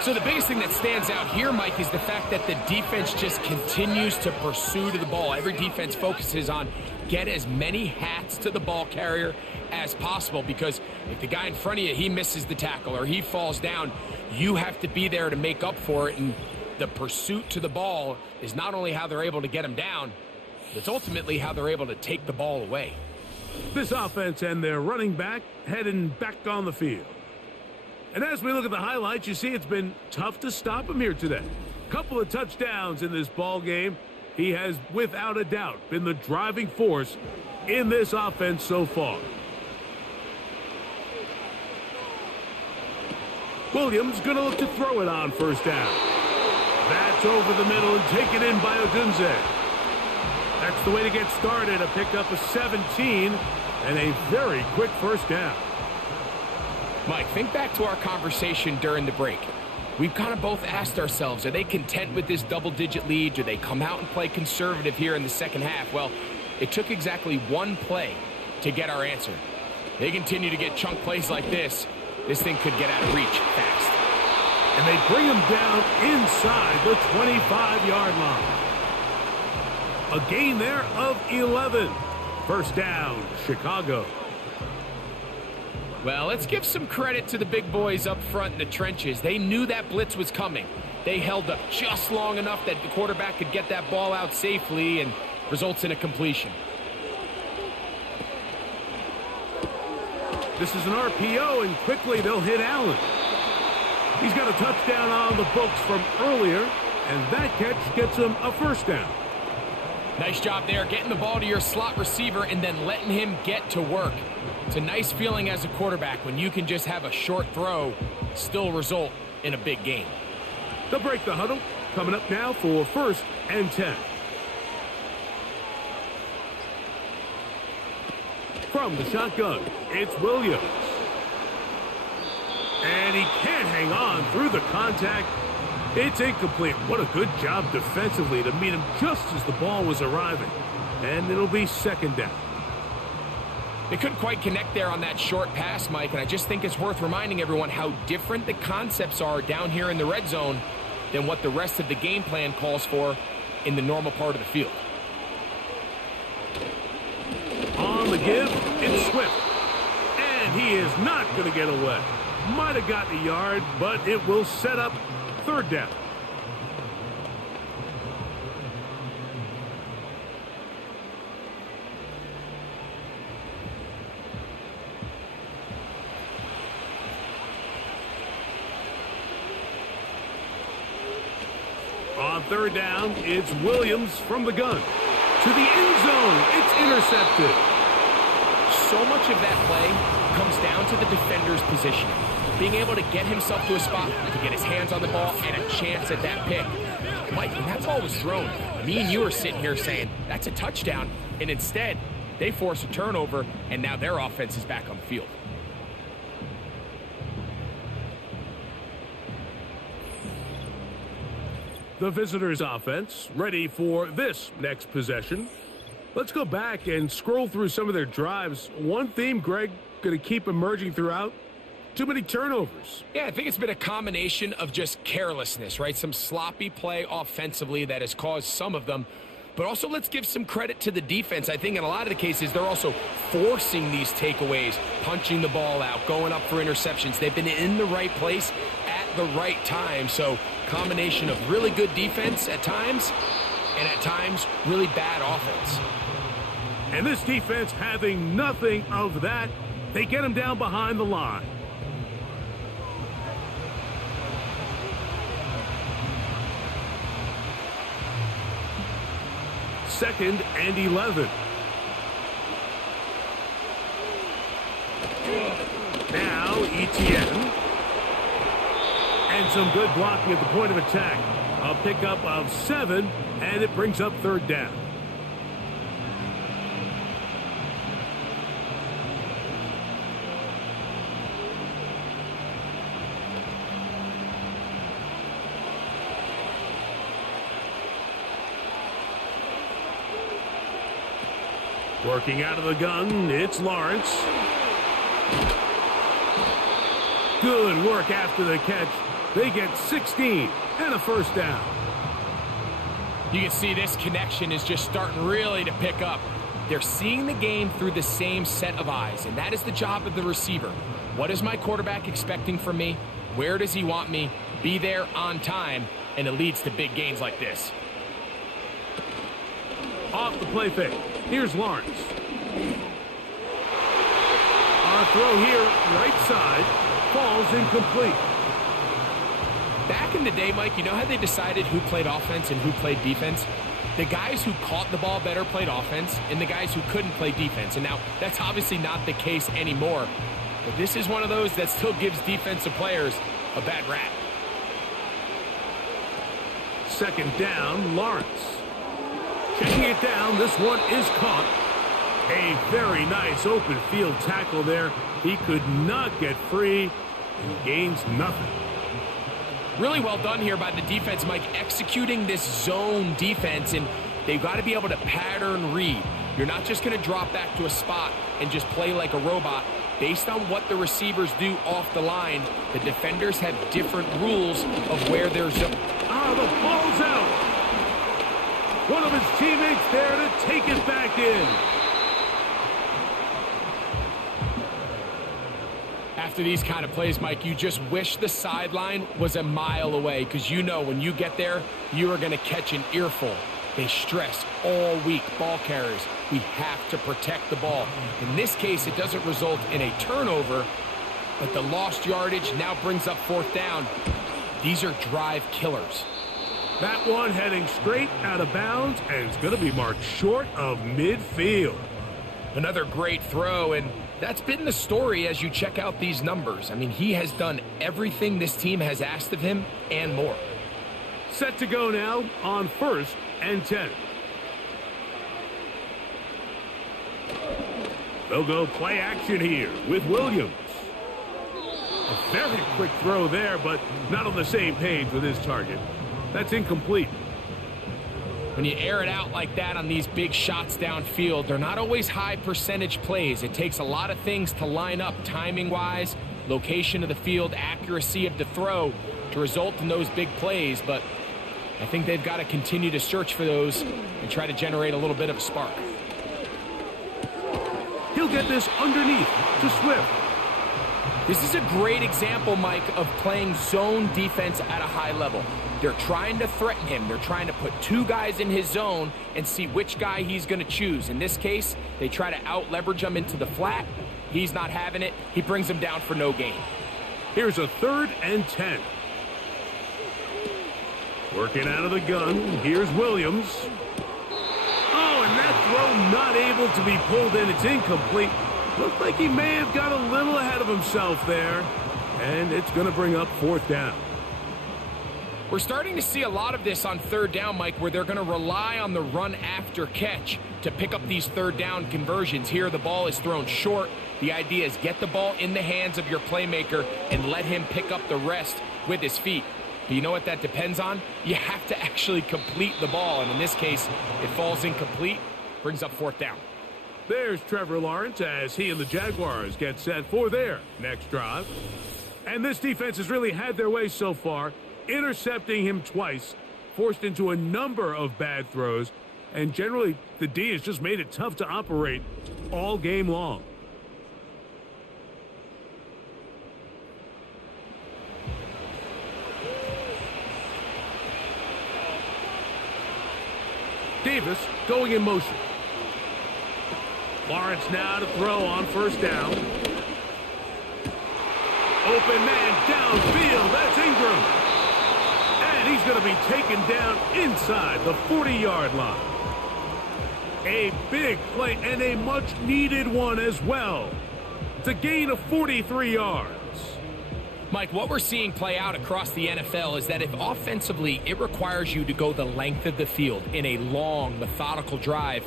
So the biggest thing that stands out here, Mike, is the fact that the defense just continues to pursue to the ball. Every defense focuses on get as many hats to the ball carrier as possible, because if the guy in front of you, he misses the tackle or he falls down, you have to be there to make up for it. And the pursuit to the ball is not only how they're able to get him down, it's ultimately how they're able to take the ball away. This offense and their running back heading back on the field. And as we look at the highlights, you see it's been tough to stop him here today. Couple of touchdowns in this ball game. He has, without a doubt, been the driving force in this offense so far. Williams going to look to throw it on 1st down. That's over the middle and taken in by Odunze. That's the way to get started. A pickup of 17 and a very quick 1st down. Mike, think back to our conversation during the break. We've kind of both asked ourselves, are they content with this double-digit lead? Do they come out and play conservative here in the 2nd half? Well, it took exactly one play to get our answer. They continue to get chunk plays like this. This thing could get out of reach fast. And they bring him down inside the 25-yard line. A gain there of 11. 1st down, Chicago. Well, let's give some credit to the big boys up front in the trenches. They knew that blitz was coming. They held up just long enough that the quarterback could get that ball out safely and results in a completion. This is an RPO, and quickly they'll hit Allen. He's got a touchdown on the books from earlier, and that catch gets him a first down. Nice job there, getting the ball to your slot receiver and then letting him get to work. It's a nice feeling as a quarterback when you can just have a short throw still result in a big game. They'll break the huddle. Coming up now for 1st and 10. From the shotgun, it's Williams. And he can't hang on through the contact. It's incomplete. What a good job defensively to meet him just as the ball was arriving. And it'll be 2nd down. They couldn't quite connect there on that short pass, Mike, and I just think it's worth reminding everyone how different the concepts are down here in the red zone than what the rest of the game plan calls for in the normal part of the field. On the give, it's Swift. And he is not going to get away. Might have gotten a yard, but it will set up 3rd down. On 3rd down, it's Williams from the gun. To the end zone, it's intercepted. So much of that play comes down to the defender's position. Being able to get himself to a spot to get his hands on the ball and a chance at that pick. Mike, when that ball was thrown, me and you are sitting here saying, that's a touchdown. And instead, they force a turnover, and now their offense is back on the field. The visitors' offense ready for this next possession. Let's go back and scroll through some of their drives. One theme, Greg, going to keep emerging throughout. Too many turnovers. Yeah, I think it's been a combination of just carelessness, right? Some sloppy play offensively that has caused some of them. But also let's give some credit to the defense. I think in a lot of the cases, they're also forcing these takeaways, punching the ball out, going up for interceptions. They've been in the right place at the right time. So combination of really good defense at times and at times really bad offense. And this defense having nothing of that, they get him down behind the line. Second and 11. Now ETN. And some good blocking at the point of attack. A pickup of 7, and it brings up 3rd down. Working out of the gun, it's Lawrence. Good work after the catch. They get 16 and a 1st down. You can see this connection is just starting really to pick up. They're seeing the game through the same set of eyes, and that is the job of the receiver. What is my quarterback expecting from me? Where does he want me? Be there on time, and it leads to big gains like this. Off the play fake. Here's Lawrence. On a throw here, right side, falls incomplete. Back in the day, Mike, you know how they decided who played offense and who played defense? The guys who caught the ball better played offense, and the guys who couldn't play defense. And now, that's obviously not the case anymore. But this is one of those that still gives defensive players a bad rap. 2nd down, Lawrence. Checking it down, this one is caught. A very nice open field tackle there. He could not get free and gains nothing. Really well done here by the defense, Mike, executing this zone defense, and they've got to be able to pattern read. You're not just going to drop back to a spot and just play like a robot. Based on what the receivers do off the line, the defenders have different rules of where they're zone. The ball's out. One of his teammates there to take it back in. After these kind of plays, Mike, you just wish the sideline was a mile away, because you know when you get there, you are going to catch an earful. They stress all week, ball carriers. We have to protect the ball. In this case, it doesn't result in a turnover, but the lost yardage now brings up fourth down. These are drive killers. That one heading straight out of bounds, and it's going to be marked short of midfield. Another great throw, and that's been the story as you check out these numbers. I mean, he has done everything this team has asked of him and more. Set to go now on 1st and 10. They'll go play action here with Williams. A very quick throw there, but not on the same page with his target. That's incomplete. When you air it out like that on these big shots downfield, they're not always high percentage plays. It takes a lot of things to line up timing-wise, location of the field, accuracy of the throw to result in those big plays. But I think they've got to continue to search for those and try to generate a little bit of a spark. He'll get this underneath to Swift. This is a great example, Mike, of playing zone defense at a high level. They're trying to threaten him. They're trying to put two guys in his zone and see which guy he's going to choose. In this case, they try to out-leverage him into the flat. He's not having it. He brings him down for no gain. Here's a 3rd and 10. Working out of the gun. Here's Williams. Oh, and that throw not able to be pulled in. It's incomplete. Looked like he may have got a little ahead of himself there. And it's going to bring up 4th down. We're starting to see a lot of this on 3rd down, Mike, where they're going to rely on the run after catch to pick up these 3rd down conversions. Here, the ball is thrown short. The idea is get the ball in the hands of your playmaker and let him pick up the rest with his feet. But you know what that depends on? You have to actually complete the ball, and in this case, it falls incomplete, brings up 4th down. There's Trevor Lawrence as he and the Jaguars get set for their next drive. And this defense has really had their way so far, intercepting him twice, forced into a number of bad throws, and generally the D has just made it tough to operate all game long. Davis going in motion. Lawrence now to throw on 1st down. Open man downfield. That's Ingram. And he's going to be taken down inside the 40-yard line. A big play and a much-needed one as well. It's a gain of 43 yards. Mike, what we're seeing play out across the NFL is that if offensively it requires you to go the length of the field in a long, methodical drive,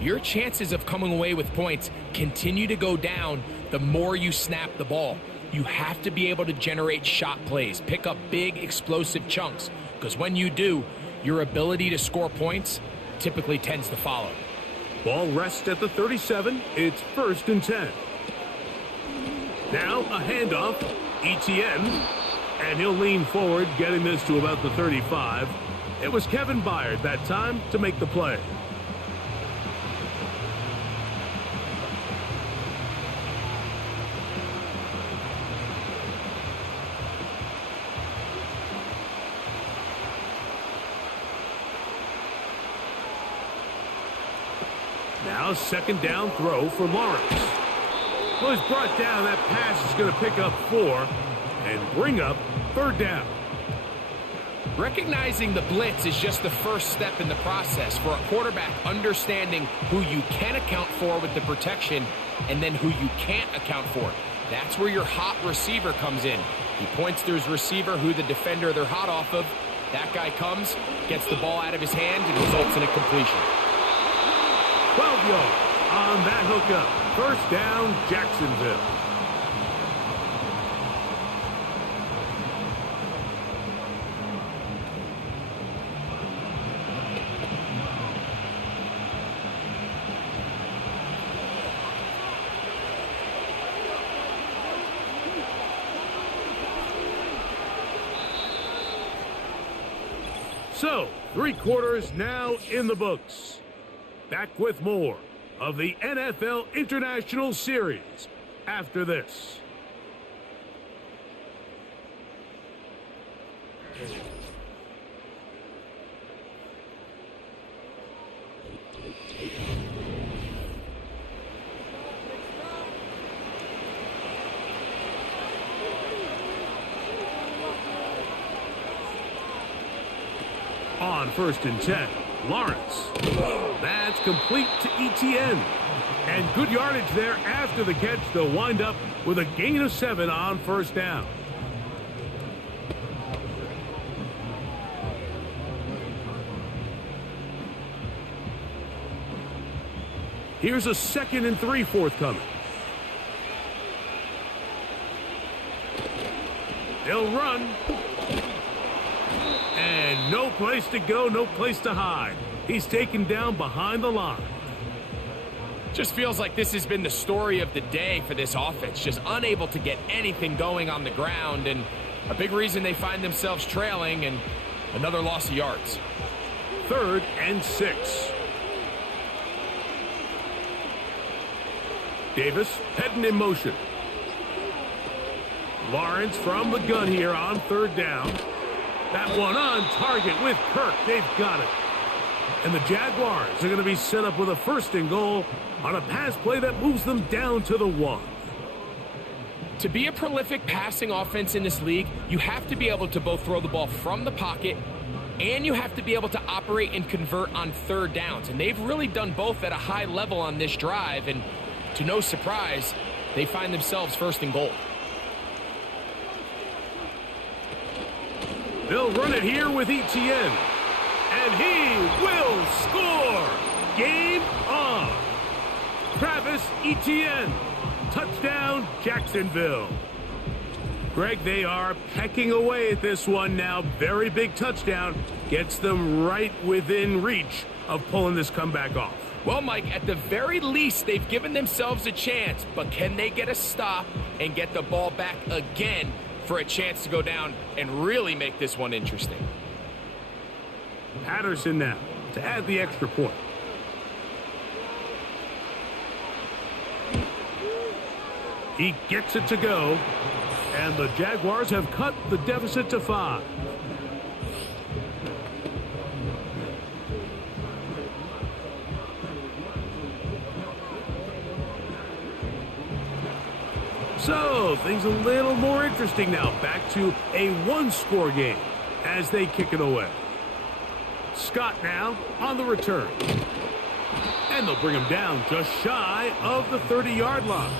your chances of coming away with points continue to go down the more you snap the ball. You have to be able to generate shot plays, pick up big, explosive chunks, because when you do, your ability to score points typically tends to follow. Ball rests at the 37. It's 1st and 10. Now a handoff. ETN. And he'll lean forward, getting this to about the 35. It was Kevin Byard that time to make the play. Now 2nd down throw for Lawrence. Well, he's brought down. That pass is going to pick up 4 and bring up 3rd down. Recognizing the blitz is just the first step in the process for a quarterback, understanding who you can account for with the protection and then who you can't account for. That's where your hot receiver comes in. He points to his receiver, who the defender they're hot off of. That guy comes, gets the ball out of his hand, and results in a completion. 12 yards on that hookup. 1st down, Jacksonville. So, 3 quarters now in the books. Back with more of the NFL International Series after this. On 1st and 10, Lawrence. That's complete to ETN. And good yardage there after the catch. They'll wind up with a gain of 7 on 1st down. Here's a 2nd and 3 forthcoming. He'll run. And no place to go, no place to hide. He's taken down behind the line. Just feels like this has been the story of the day for this offense. Just unable to get anything going on the ground. And a big reason they find themselves trailing, and another loss of yards. 3rd and 6. Davis heading in motion. Lawrence from the gun here on 3rd down. That one on target with Kirk. They've got it. And the Jaguars are going to be set up with a 1st and goal on a pass play that moves them down to the 1. To be a prolific passing offense in this league, you have to be able to both throw the ball from the pocket and you have to be able to operate and convert on 3rd downs. And they've really done both at a high level on this drive. And to no surprise, they find themselves 1st and goal. They'll run it here with ETN. And he will score. Game on. Travis Etienne. Touchdown, Jacksonville. Greg, they are pecking away at this one now. Very big touchdown. Gets them right within reach of pulling this comeback off. Well, Mike, at the very least, they've given themselves a chance. But can they get a stop and get the ball back again for a chance to go down and really make this one interesting? Patterson now to add the extra point. He gets it to go, and the Jaguars have cut the deficit to 5. So, things a little more interesting now. Back to a 1-score game as they kick it away. Scott now on the return. And they'll bring him down just shy of the 30-yard line.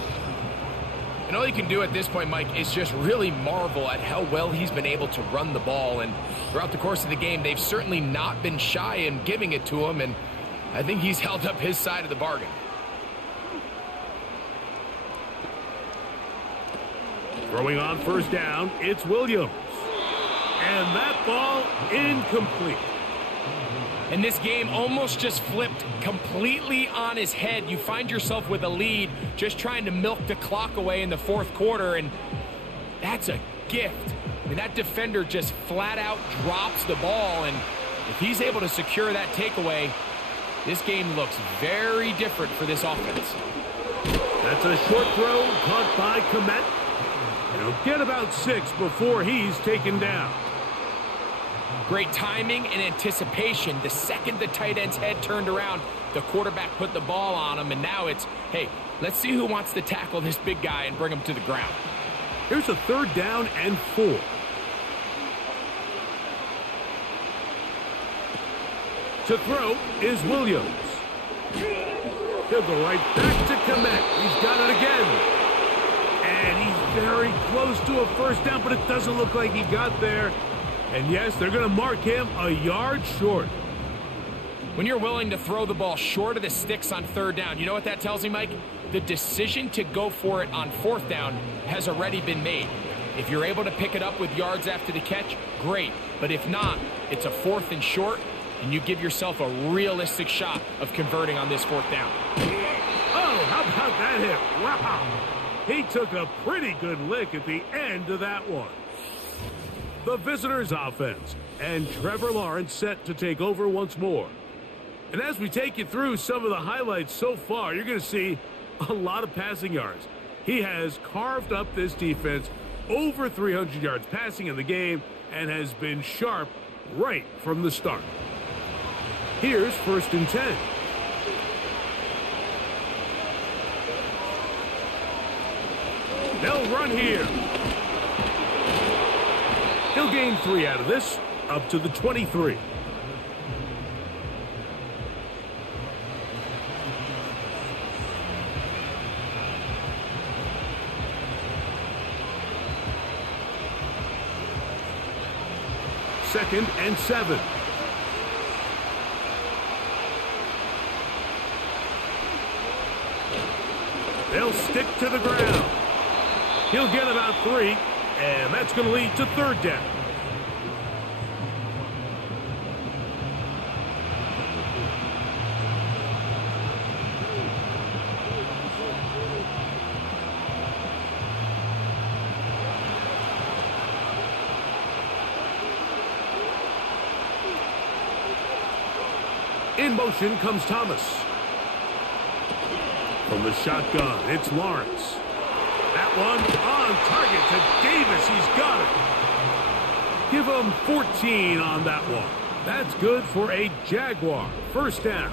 And all you can do at this point, Mike, is just really marvel at how well he's been able to run the ball. And throughout the course of the game, they've certainly not been shy in giving it to him. And I think he's held up his side of the bargain. Throwing on 1st down, it's Williams. And that ball incomplete. And this game almost just flipped completely on his head. You find yourself with a lead, just trying to milk the clock away in the 4th quarter, and that's a gift. I mean, that defender just flat out drops the ball, and if he's able to secure that takeaway, this game looks very different for this offense. That's a short throw caught by Komet. And he'll get about 6 before he's taken down. Great timing and anticipation. The second the tight end's head turned around, the quarterback put the ball on him, and now it's, hey, let's see who wants to tackle this big guy and bring him to the ground. Here's a 3rd down and 4. To throw is Williams. He'll go right back to Komet. He's got it again. And he's very close to a 1st down, but it doesn't look like he got there. And yes, they're going to mark him a yard short. When you're willing to throw the ball short of the sticks on 3rd down, you know what that tells me, Mike? The decision to go for it on 4th down has already been made. If you're able to pick it up with yards after the catch, great. But if not, it's a 4th and short, and you give yourself a realistic shot of converting on this 4th down. Oh, how about that hit? Wow. He took a pretty good lick at the end of that one. The visitors' offense, and Trevor Lawrence set to take over once more. And as we take you through some of the highlights so far, you're going to see a lot of passing yards. He has carved up this defense over 300 yards passing in the game and has been sharp right from the start. Here's 1st and 10. They'll run here. He'll gain 3 out of this, up to the 23. Second and 7. They'll stick to the ground. He'll get about 3, and that's going to lead to 3rd down. In motion comes Thomas. From the shotgun, it's Lawrence. That one on target to Davis. He's got it. Give him 14 on that one. That's good for a Jaguar. 1st down.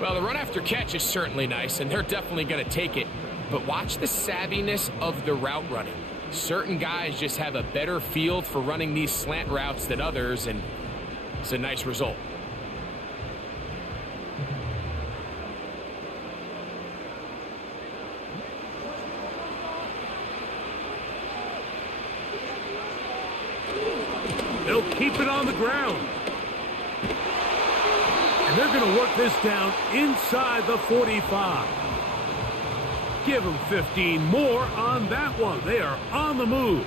Well, the run after catch is certainly nice, and they're definitely going to take it. But watch the savviness of the route running. Certain guys just have a better feel for running these slant routes than others, and it's a nice result. They'll keep it on the ground. And they're going to work this down inside the 45. Give them 15 more on that one. They are on the move.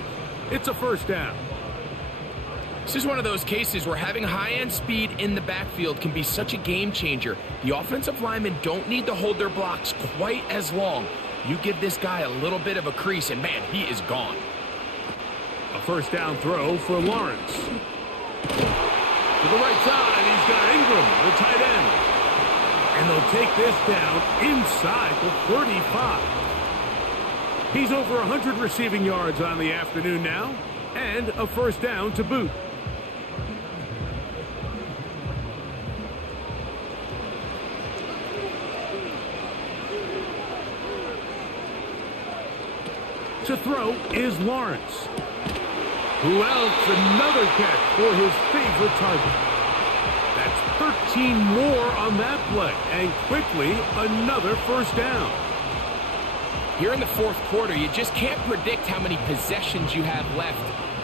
It's a 1st down. This is one of those cases where having high-end speed in the backfield can be such a game changer. The offensive linemen don't need to hold their blocks quite as long. You give this guy a little bit of a crease, and man, he is gone. A 1st down throw for Lawrence. To the right side, he's got Ingram, the tight end. And they'll take this down inside the 35. He's over 100 receiving yards on the afternoon now, and a 1st down to boot. To throw is Lawrence. Who else? Another catch for his favorite target. That's 13 more on that play, and quickly another 1st down. Here in the 4th quarter, you just can't predict how many possessions you have left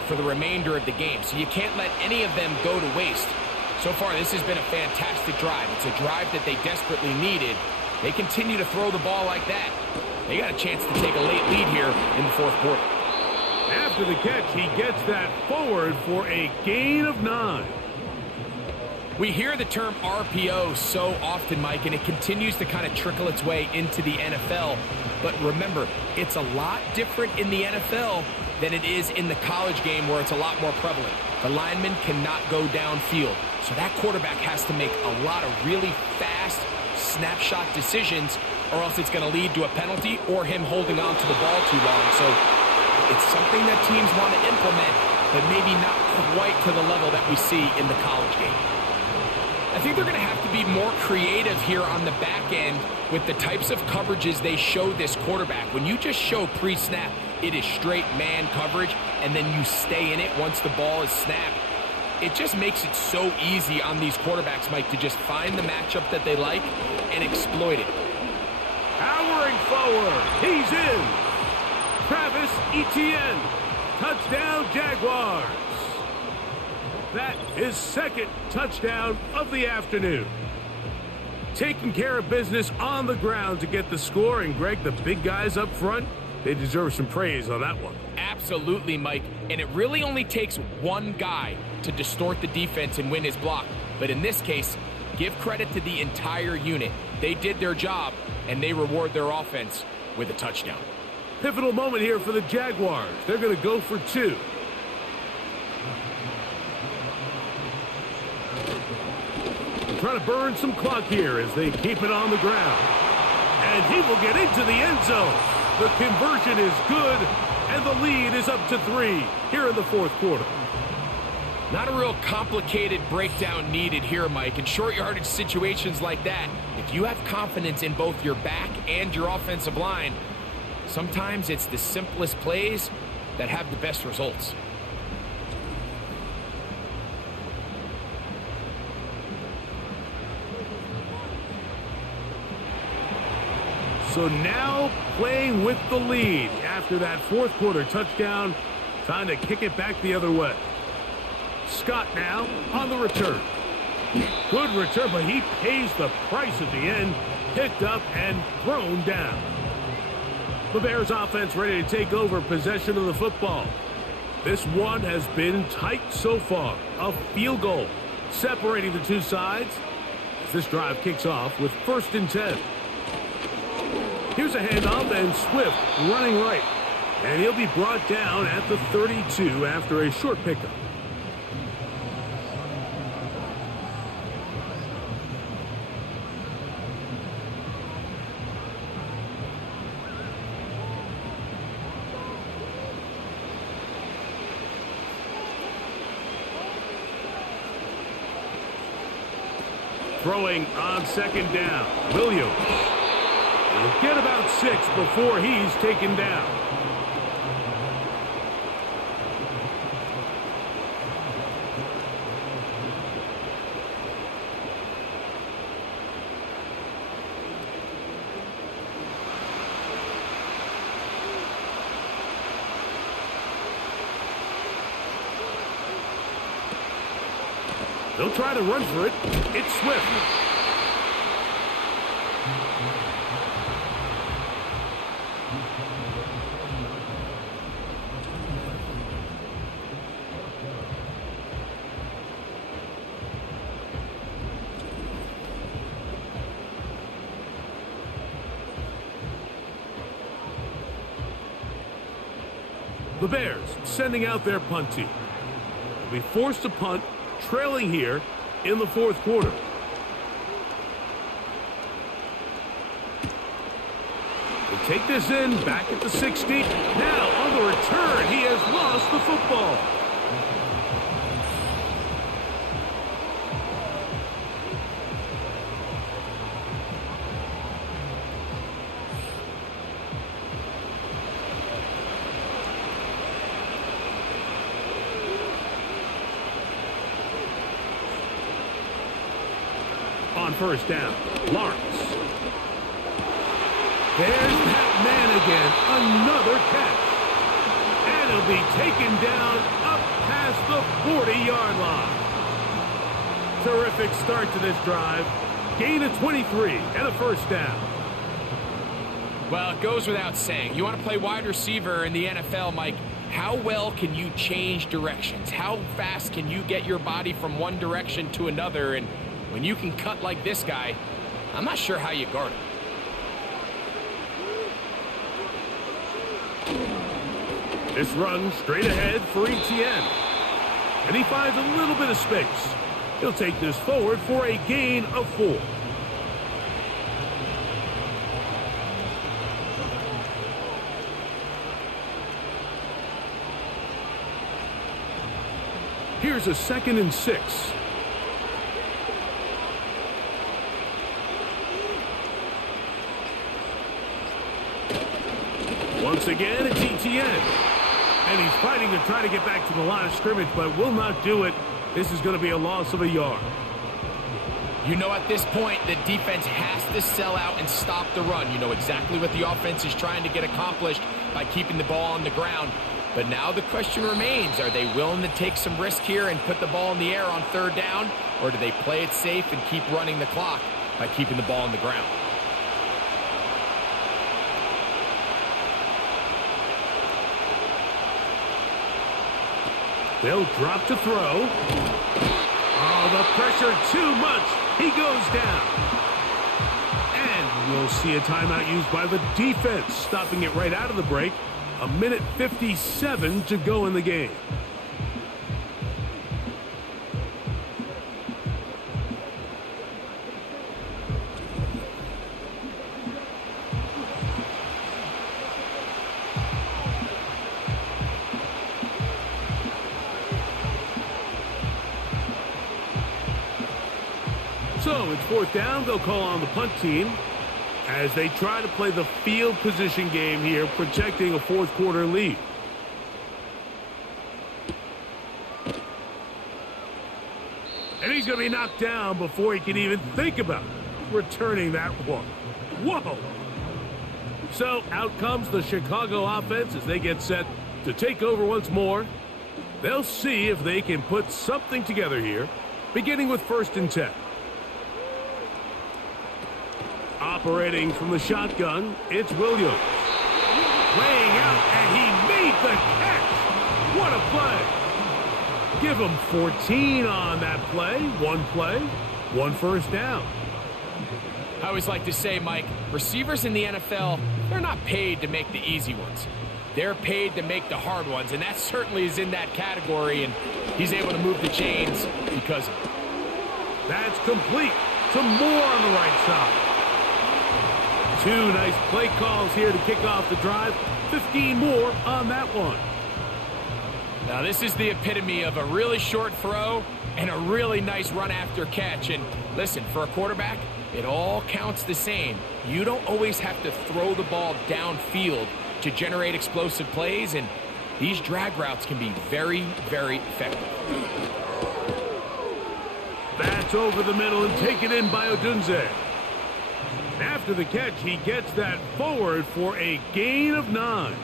for the remainder of the game, so you can't let any of them go to waste. So far, this has been a fantastic drive. It's a drive that they desperately needed. They continue to throw the ball like that. They got a chance to take a late lead here in the 4th quarter. After the catch, he gets that forward for a gain of 9. We hear the term RPO so often, Mike, and it continues to kind of trickle its way into the NFL. But remember, it's a lot different in the NFL than it is in the college game where it's a lot more prevalent. The lineman cannot go downfield. So that quarterback has to make a lot of really fast snapshot decisions, or else it's going to lead to a penalty or him holding on to the ball too long. So it's something that teams want to implement, but maybe not quite to the level that we see in the college game. I think they're going to have to be more creative here on the back end with the types of coverages they show this quarterback. When you just show pre-snap, it is straight man coverage, and then you stay in it once the ball is snapped. It just makes it so easy on these quarterbacks, Mike, to just find the matchup that they like and exploit it. Powering forward. He's in. Travis Etienne. Touchdown, Jaguars. That is 2nd touchdown of the afternoon. Taking care of business on the ground to get the score. And, Greg, the big guys up front, they deserve some praise on that one. Absolutely, Mike. And it really only takes one guy to distort the defense and win his block. But in this case, give credit to the entire unit. They did their job, and they reward their offense with a touchdown. Pivotal moment here for the Jaguars. They're going to go for 2. Trying to burn some clock here as they keep it on the ground. And he will get into the end zone. The conversion is good, And the lead is up to 3 here in the fourth quarter. Not a real complicated breakdown needed here, Mike. In short yardage situations like that, if you have confidence in both your back and your offensive line, sometimes it's the simplest plays that have the best results. So now playing with the lead after that fourth quarter touchdown, time to kick it back the other way. Scott now on the return. Good return, but he pays the price at the end. Picked up and thrown down. The Bears offense ready to take over possession of the football. This one has been tight so far. A field goal separating the two sides as this drive kicks off with 1st and 10. Here's a handoff, and Swift running right. And he'll be brought down at the 32 after a short pickup. Throwing on 2nd down. Williams will get about 6 before he's taken down. They'll try to run for it. It's Swift. The Bears sending out their punt team. They'll be forced to punt, trailing here in the fourth quarter. They take this in back at the 60. Now on the return, he has lost the football. On 1st down, Lawrence. There's that man again, another catch. And he'll be taken down up past the 40-yard line. Terrific start to this drive. Gain of 23 and a 1st down. Well, it goes without saying. You want to play wide receiver in the NFL, Mike, how well can you change directions? How fast can you get your body from one direction to another? And when you can cut like this guy, I'm not sure how you guard him. This run straight ahead for Etienne. And he finds a little bit of space. He'll take this forward for a gain of 4. Here's a 2nd and 6. Once again, it's Etienne. And he's fighting to try to get back to the line of scrimmage, but will not do it. This is going to be a loss of a yard. You know, at this point, the defense has to sell out and stop the run. You know exactly what the offense is trying to get accomplished by keeping the ball on the ground. But now the question remains, are they willing to take some risk here and put the ball in the air on 3rd down? Or do they play it safe and keep running the clock by keeping the ball on the ground? They'll drop to throw. Oh, the pressure too much. He goes down. And we'll see a timeout used by the defense, stopping it right out of the break. 1:57 to go in the game. So it's fourth down. They'll call on the punt team as they try to play the field position game here, protecting a fourth quarter lead. And he's going to be knocked down before he can even think about returning that one. Whoa! So out comes the Chicago offense as they get set to take over once more. They'll see if they can put something together here, beginning with 1st and 10. Operating from the shotgun, it's Williams. Laying out, and he made the catch. What a play. Give him 14 on that play, one first down. I always like to say, Mike, receivers in the NFL, they're not paid to make the easy ones. They're paid to make the hard ones, and that certainly is in that category, and he's able to move the chains because of it. That's complete to Moore on the right side. 2 nice play calls here to kick off the drive. 15 more on that one. Now, this is the epitome of a really short throw and a really nice run after catch. And listen, for a quarterback, it all counts the same. You don't always have to throw the ball downfield to generate explosive plays, and these drag routes can be very, very effective. That's over the middle and taken in by Odunze. After the catch, he gets that forward for a gain of 9.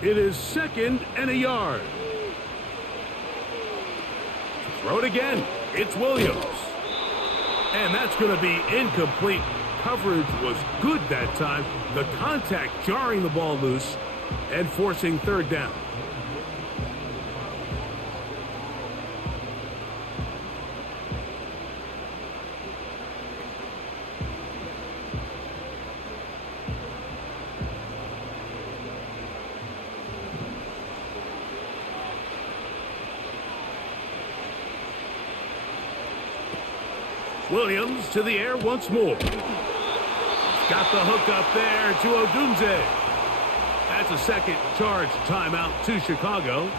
It is 2nd and a yard. Throw it again. It's Williams. And that's going to be incomplete. Coverage was good that time. The contact jarring the ball loose and forcing 3rd down. Williams to the air once more. Got the hook up there to Odunze. That's a second charge timeout to Chicago.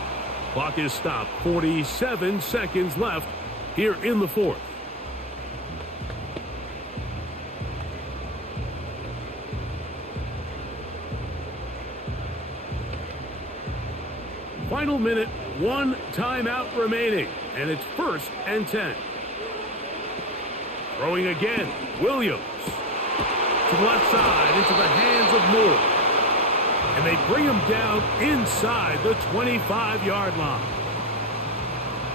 Clock is stopped. 47 seconds left here in the 4th. Final minute, 1 timeout remaining, and it's 1st and 10. Throwing again, Williams. To the left side, into the hands of Moore. And they bring him down inside the 25-yard line.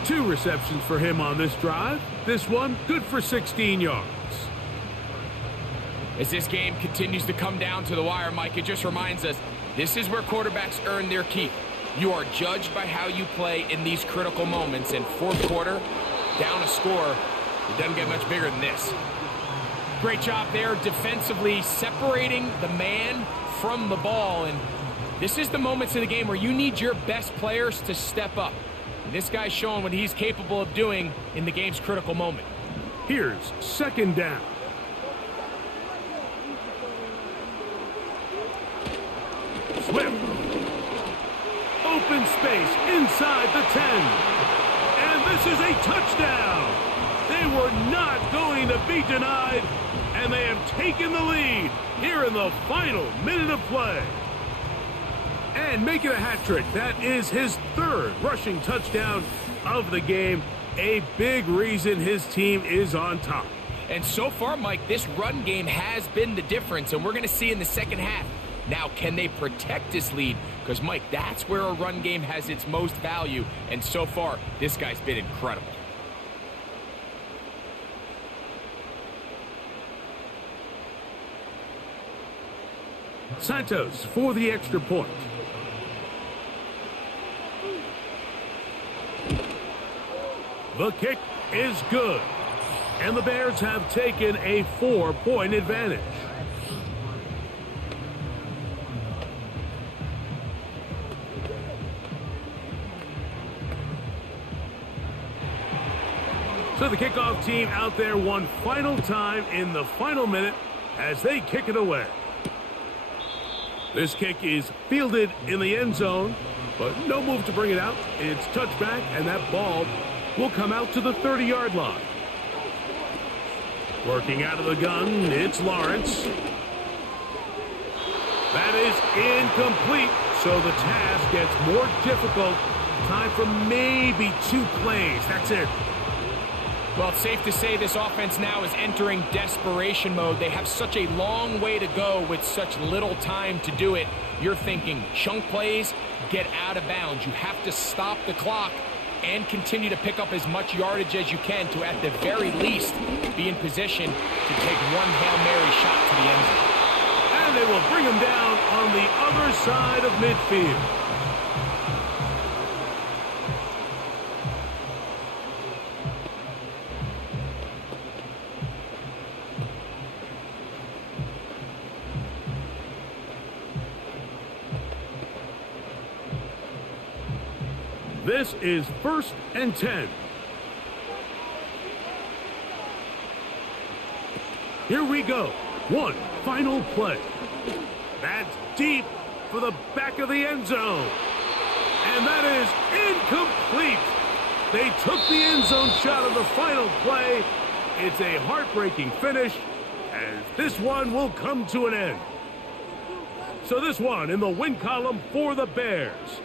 2 receptions for him on this drive. This one, good for 16 yards. As this game continues to come down to the wire, Mike, it just reminds us, this is where quarterbacks earn their keep. You are judged by how you play in these critical moments. And 4th quarter, down a score, it doesn't get much bigger than this. Great job there defensively, separating the man from the ball. And this is the moments of the game where you need your best players to step up. And this guy's showing what he's capable of doing in the game's critical moment. Here's 2nd down. Swift. Open space inside the 10. And this is a touchdown. They were not going to be denied, and they have taken the lead here in the final minute of play. And making a hat trick. That is his 3rd rushing touchdown of the game. A big reason his team is on top. And so far, Mike, this run game has been the difference, and we're going to see in the second half. Now, can they protect this lead? Because, Mike, that's where a run game has its most value, and so far, this guy's been incredible. Santos for the extra point. The kick is good. And the Bears have taken a 4-point advantage. So the kickoff team out there one final time in the final minute as they kick it away. This kick is fielded in the end zone, but no move to bring it out. It's touchback, and that ball will come out to the 30-yard line. Working out of the gun, it's Lawrence. That is incomplete, so the task gets more difficult. Time for maybe 2 plays. That's it. Well, it's safe to say this offense now is entering desperation mode. They have such a long way to go with such little time to do it. You're thinking chunk plays, get out of bounds. You have to stop the clock and continue to pick up as much yardage as you can to, at the very least, be in position to take one Hail Mary shot to the end zone. And they will bring him down on the other side of midfield. This is 1st and 10. Here we go. One final play. That's deep for the back of the end zone. And that is incomplete. They took the end zone shot of the final play. It's a heartbreaking finish, as this one will come to an end. So this one in the win column for the Bears.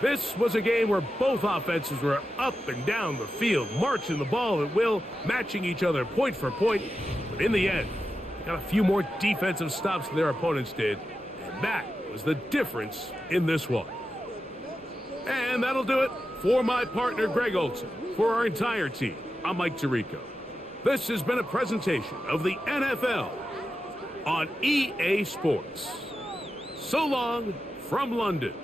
This was a game where both offenses were up and down the field, marching the ball at will, matching each other point for point. But in the end, they got a few more defensive stops than their opponents did. And that was the difference in this one. And that'll do it for my partner, Greg Olson. For our entire team, I'm Mike Tirico. This has been a presentation of the NFL on EA Sports. So long from London.